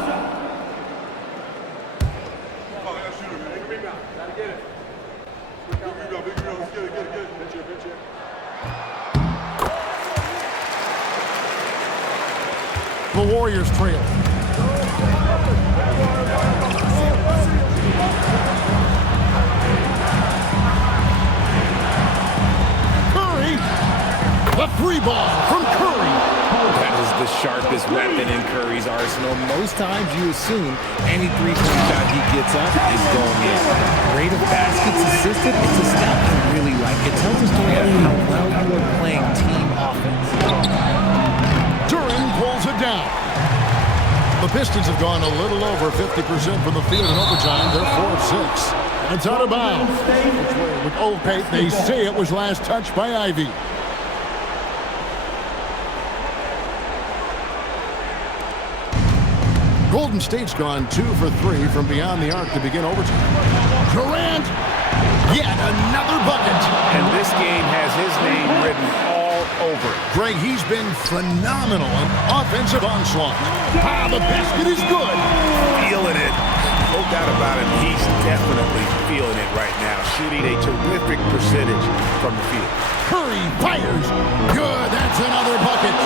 The Warriors trail. The 3 ball from Curry. That is the sharpest weapon in Curry's arsenal. Most times you assume any three-point shot he gets up is going in. Rate of baskets assisted, it's a stat I really like. It tells a story of how well you are playing team offense. Duran pulls it down. The Pistons have gone a little over 50% from the field in overtime. They're 4 of 6. It's out of bounds. They say it was last touched by Ivy. Golden State's gone 2 for 3 from beyond the arc to begin overtime. Durant, yet another bucket. And this game has his name written all over it. Greg, he's been phenomenal in offensive onslaught. The basket is good. Feeling it. No doubt about it. He's definitely feeling it right now. Shooting a terrific percentage from the field. Curry fires. Good. That's another bucket.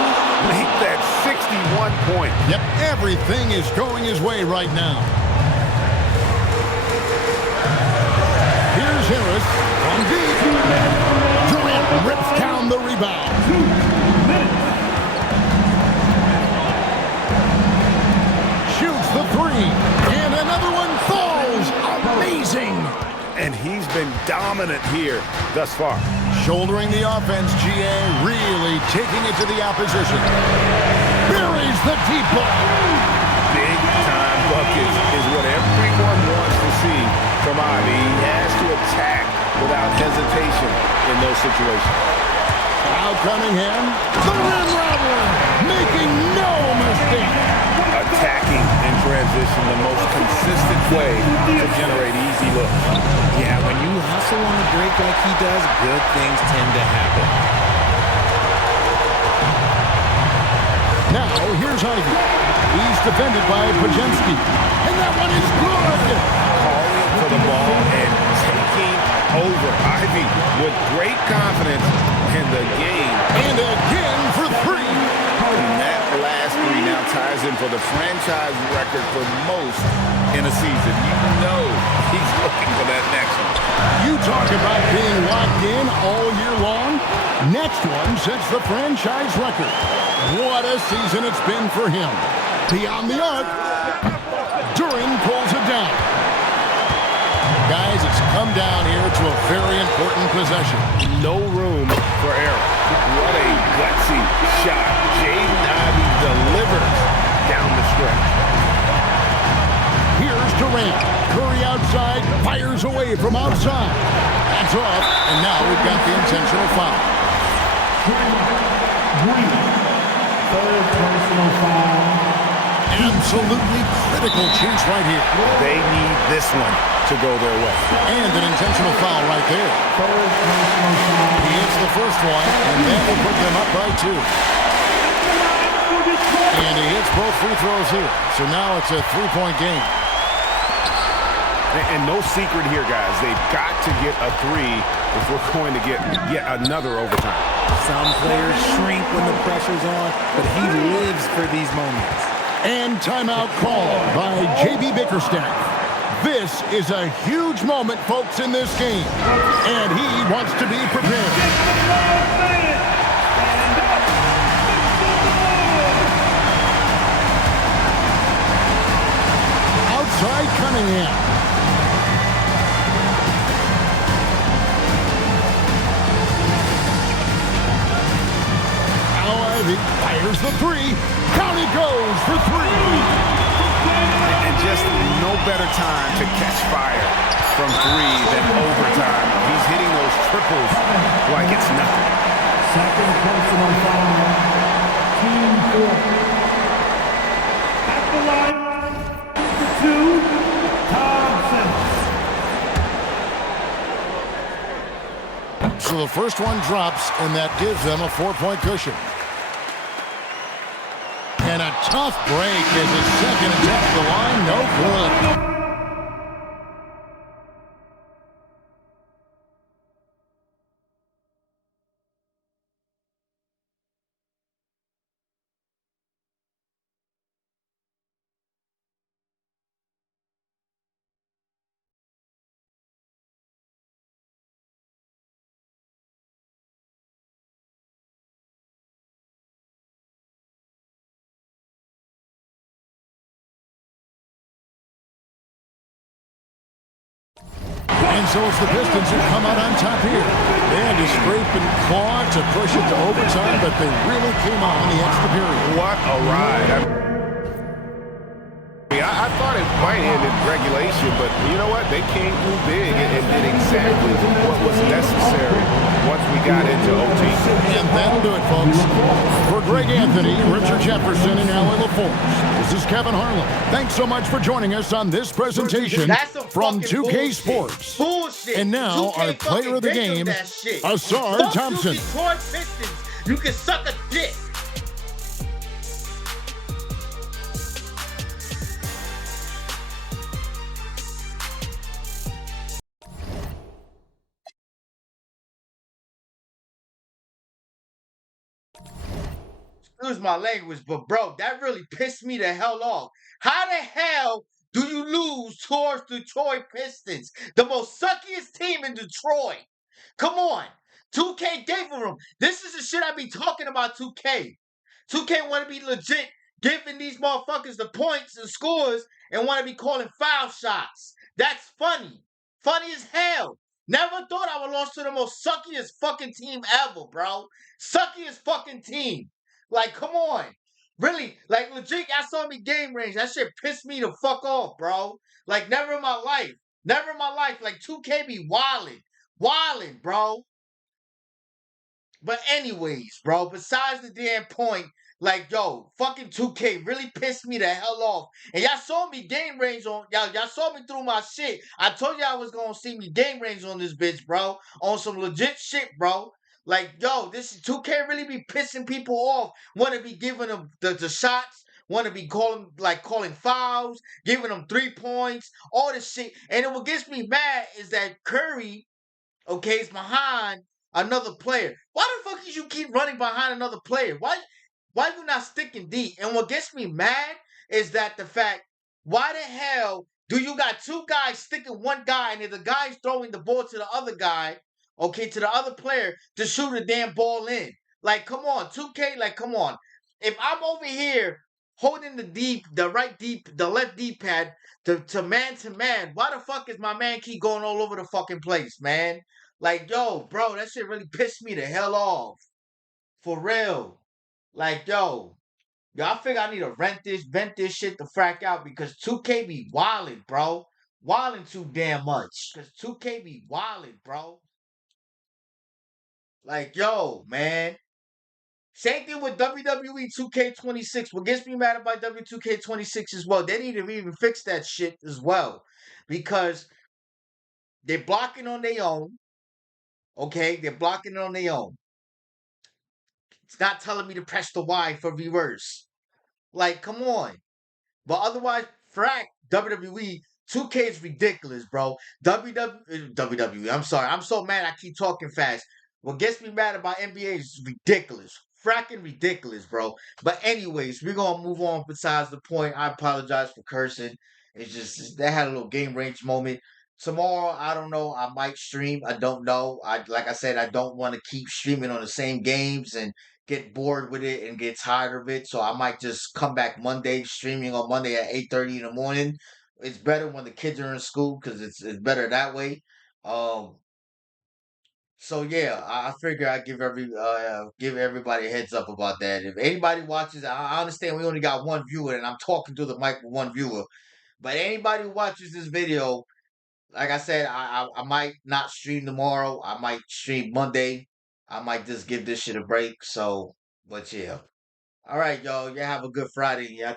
Make that 61 point. Yep. Everything is going his way right now. Here's Harris. On deep. Durant rips down the rebound. 2 minutes. Shoots the three. And another one falls. Amazing. And he's been dominant here thus far. Shouldering the offense, GA really taking it to the opposition. Buries the deep ball. Big time buckets is what everyone wants to see from Ivy. He has to attack without hesitation in those situations. Now Cunningham, the rim rattler, making no mistake. Attacking in transition, the most consistent way to generate easy looks. Yeah, when you hustle on the break like he does, good things tend to happen. Now, here's Ivy. He's defended by Pajemski. And that one is good. Calling for the ball and taking over. Ivy with great confidence in the game. And again for 3. And that last 3 now ties in for the franchise record for most in a season. You know he's looking for that next one. You talk about being locked in all year long. Next one sets the franchise record. What a season it's been for him. Beyond the arc, Duran pulls it down. Guys, it's come down here to a very important possession. No room for error. What a gutsy shot. Jaden Ivey delivers down the stretch. Here's Durant. Curry outside, fires away from outside. That's off, and now we've got the intentional foul. Third personal foul. Absolutely critical chance right here. They need this one to go their way. And an intentional foul right there. Third personal foul. He hits the first one, and that will put them up by 2. And he hits both free throws here. So now it's a 3-point game. And no secret here, guys. They've got to get a 3 if we're going to get yet another overtime. Some players shrink when the pressure's on, but he lives for these moments. And timeout called by JB Bickerstaff. This is a huge moment, folks, in this game. And he wants to be prepared. Outside Cunningham. Ivy fires the 3. Down he goes for 3. And just no better time to catch fire from 3 than overtime. He's hitting those triples like it's nothing. Second personal foul. Team 4. At the line, 2, Thompson. So the first one drops, and that gives them a 4-point cushion. And a tough break as his second attempt at the line, no good. And so it's the Pistons who come out on top here. They had to scrape and claw to push it to overtime, but they really came on the extra period. What a ride. I thought it might end in regulation, but you know what? They came through big and did exactly what was necessary once we got into OT. And that'll do it, folks. For Greg Anthony, Richard Jefferson, and Alan LaForce, this is Kevin Harlan. Thanks so much for joining us on this presentation from 2K Sports. Bullshit. And now, our player of the game, Asar Thompson. Detroit Pistons. You can suck a dick. Excuse my language, but bro, that really pissed me the hell off. How the hell do you lose towards Detroit Pistons, the most suckiest team in Detroit? Come on. 2K gave them. This is the shit I be talking about, 2K. 2K want to be legit giving these motherfuckers the points and scores and want to be calling foul shots. That's funny. Funny as hell. Never thought I would lose to the most suckiest fucking team ever, bro. Suckiest fucking team. Like, come on. Really, like, legit, I saw me game range. That shit pissed me the fuck off, bro. Like, never in my life. Never in my life. Like, 2K be wildin'. Wildin', bro. But anyways, bro, besides the damn point, like, yo, fucking 2K really pissed me the hell off. And y'all saw me game range on, y'all saw me through my shit. I told y'all was gonna see me game range on this bitch, bro. On some legit shit, bro. Like, yo, this is 2K really be pissing people off. Want to be giving them the shots. Want to be calling fouls. Giving them 3 points. All this shit. And then what gets me mad is that Curry, okay, is behind another player. Why the fuck did you keep running behind another player? Why you not sticking deep? And what gets me mad is that the fact, why the hell do you got 2 guys sticking one guy and then the guy's throwing the ball to the other guy, okay, to the other player to shoot a damn ball in? Like, come on, 2K, like, come on. If I'm over here holding the left D-pad to man, why the fuck is my man keep going all over the fucking place, man? Like, yo, bro, that shit really pissed me the hell off. For real. Like, yo, I figure I need to vent this shit the frack out because 2K be wildin', bro. Wildin' too damn much. Because 2K be wildin', bro. Like, yo, man. Same thing with WWE 2K26. What gets me mad about W2K26 as well, they need to even fix that shit as well. Because they're blocking on their own. Okay? They're blocking it on their own. It's not telling me to press the Y for reverse. Like, come on. But otherwise, frack, WWE 2K is ridiculous, bro. WWE, I'm sorry. I'm so mad I keep talking fast. What gets me mad about NBA is ridiculous. Fracking ridiculous, bro. But anyways, we're going to move on besides the point. I apologize for cursing. It's just, that had a little game range moment. Tomorrow, I don't know. I might stream. I don't know. Like I said, I don't want to keep streaming on the same games and get bored with it and get tired of it. So I might just come back Monday, streaming on Monday at 8:30 in the morning. It's better when the kids are in school because it's better that way. So yeah, I figure I give everybody a heads up about that. If anybody watches, I understand we only got one viewer and I'm talking to the mic with one viewer. But anybody who watches this video, like I said, I might not stream tomorrow. I might stream Monday. I might just give this shit a break. So, but yeah. All right, y'all. You have a good Friday. Yeah.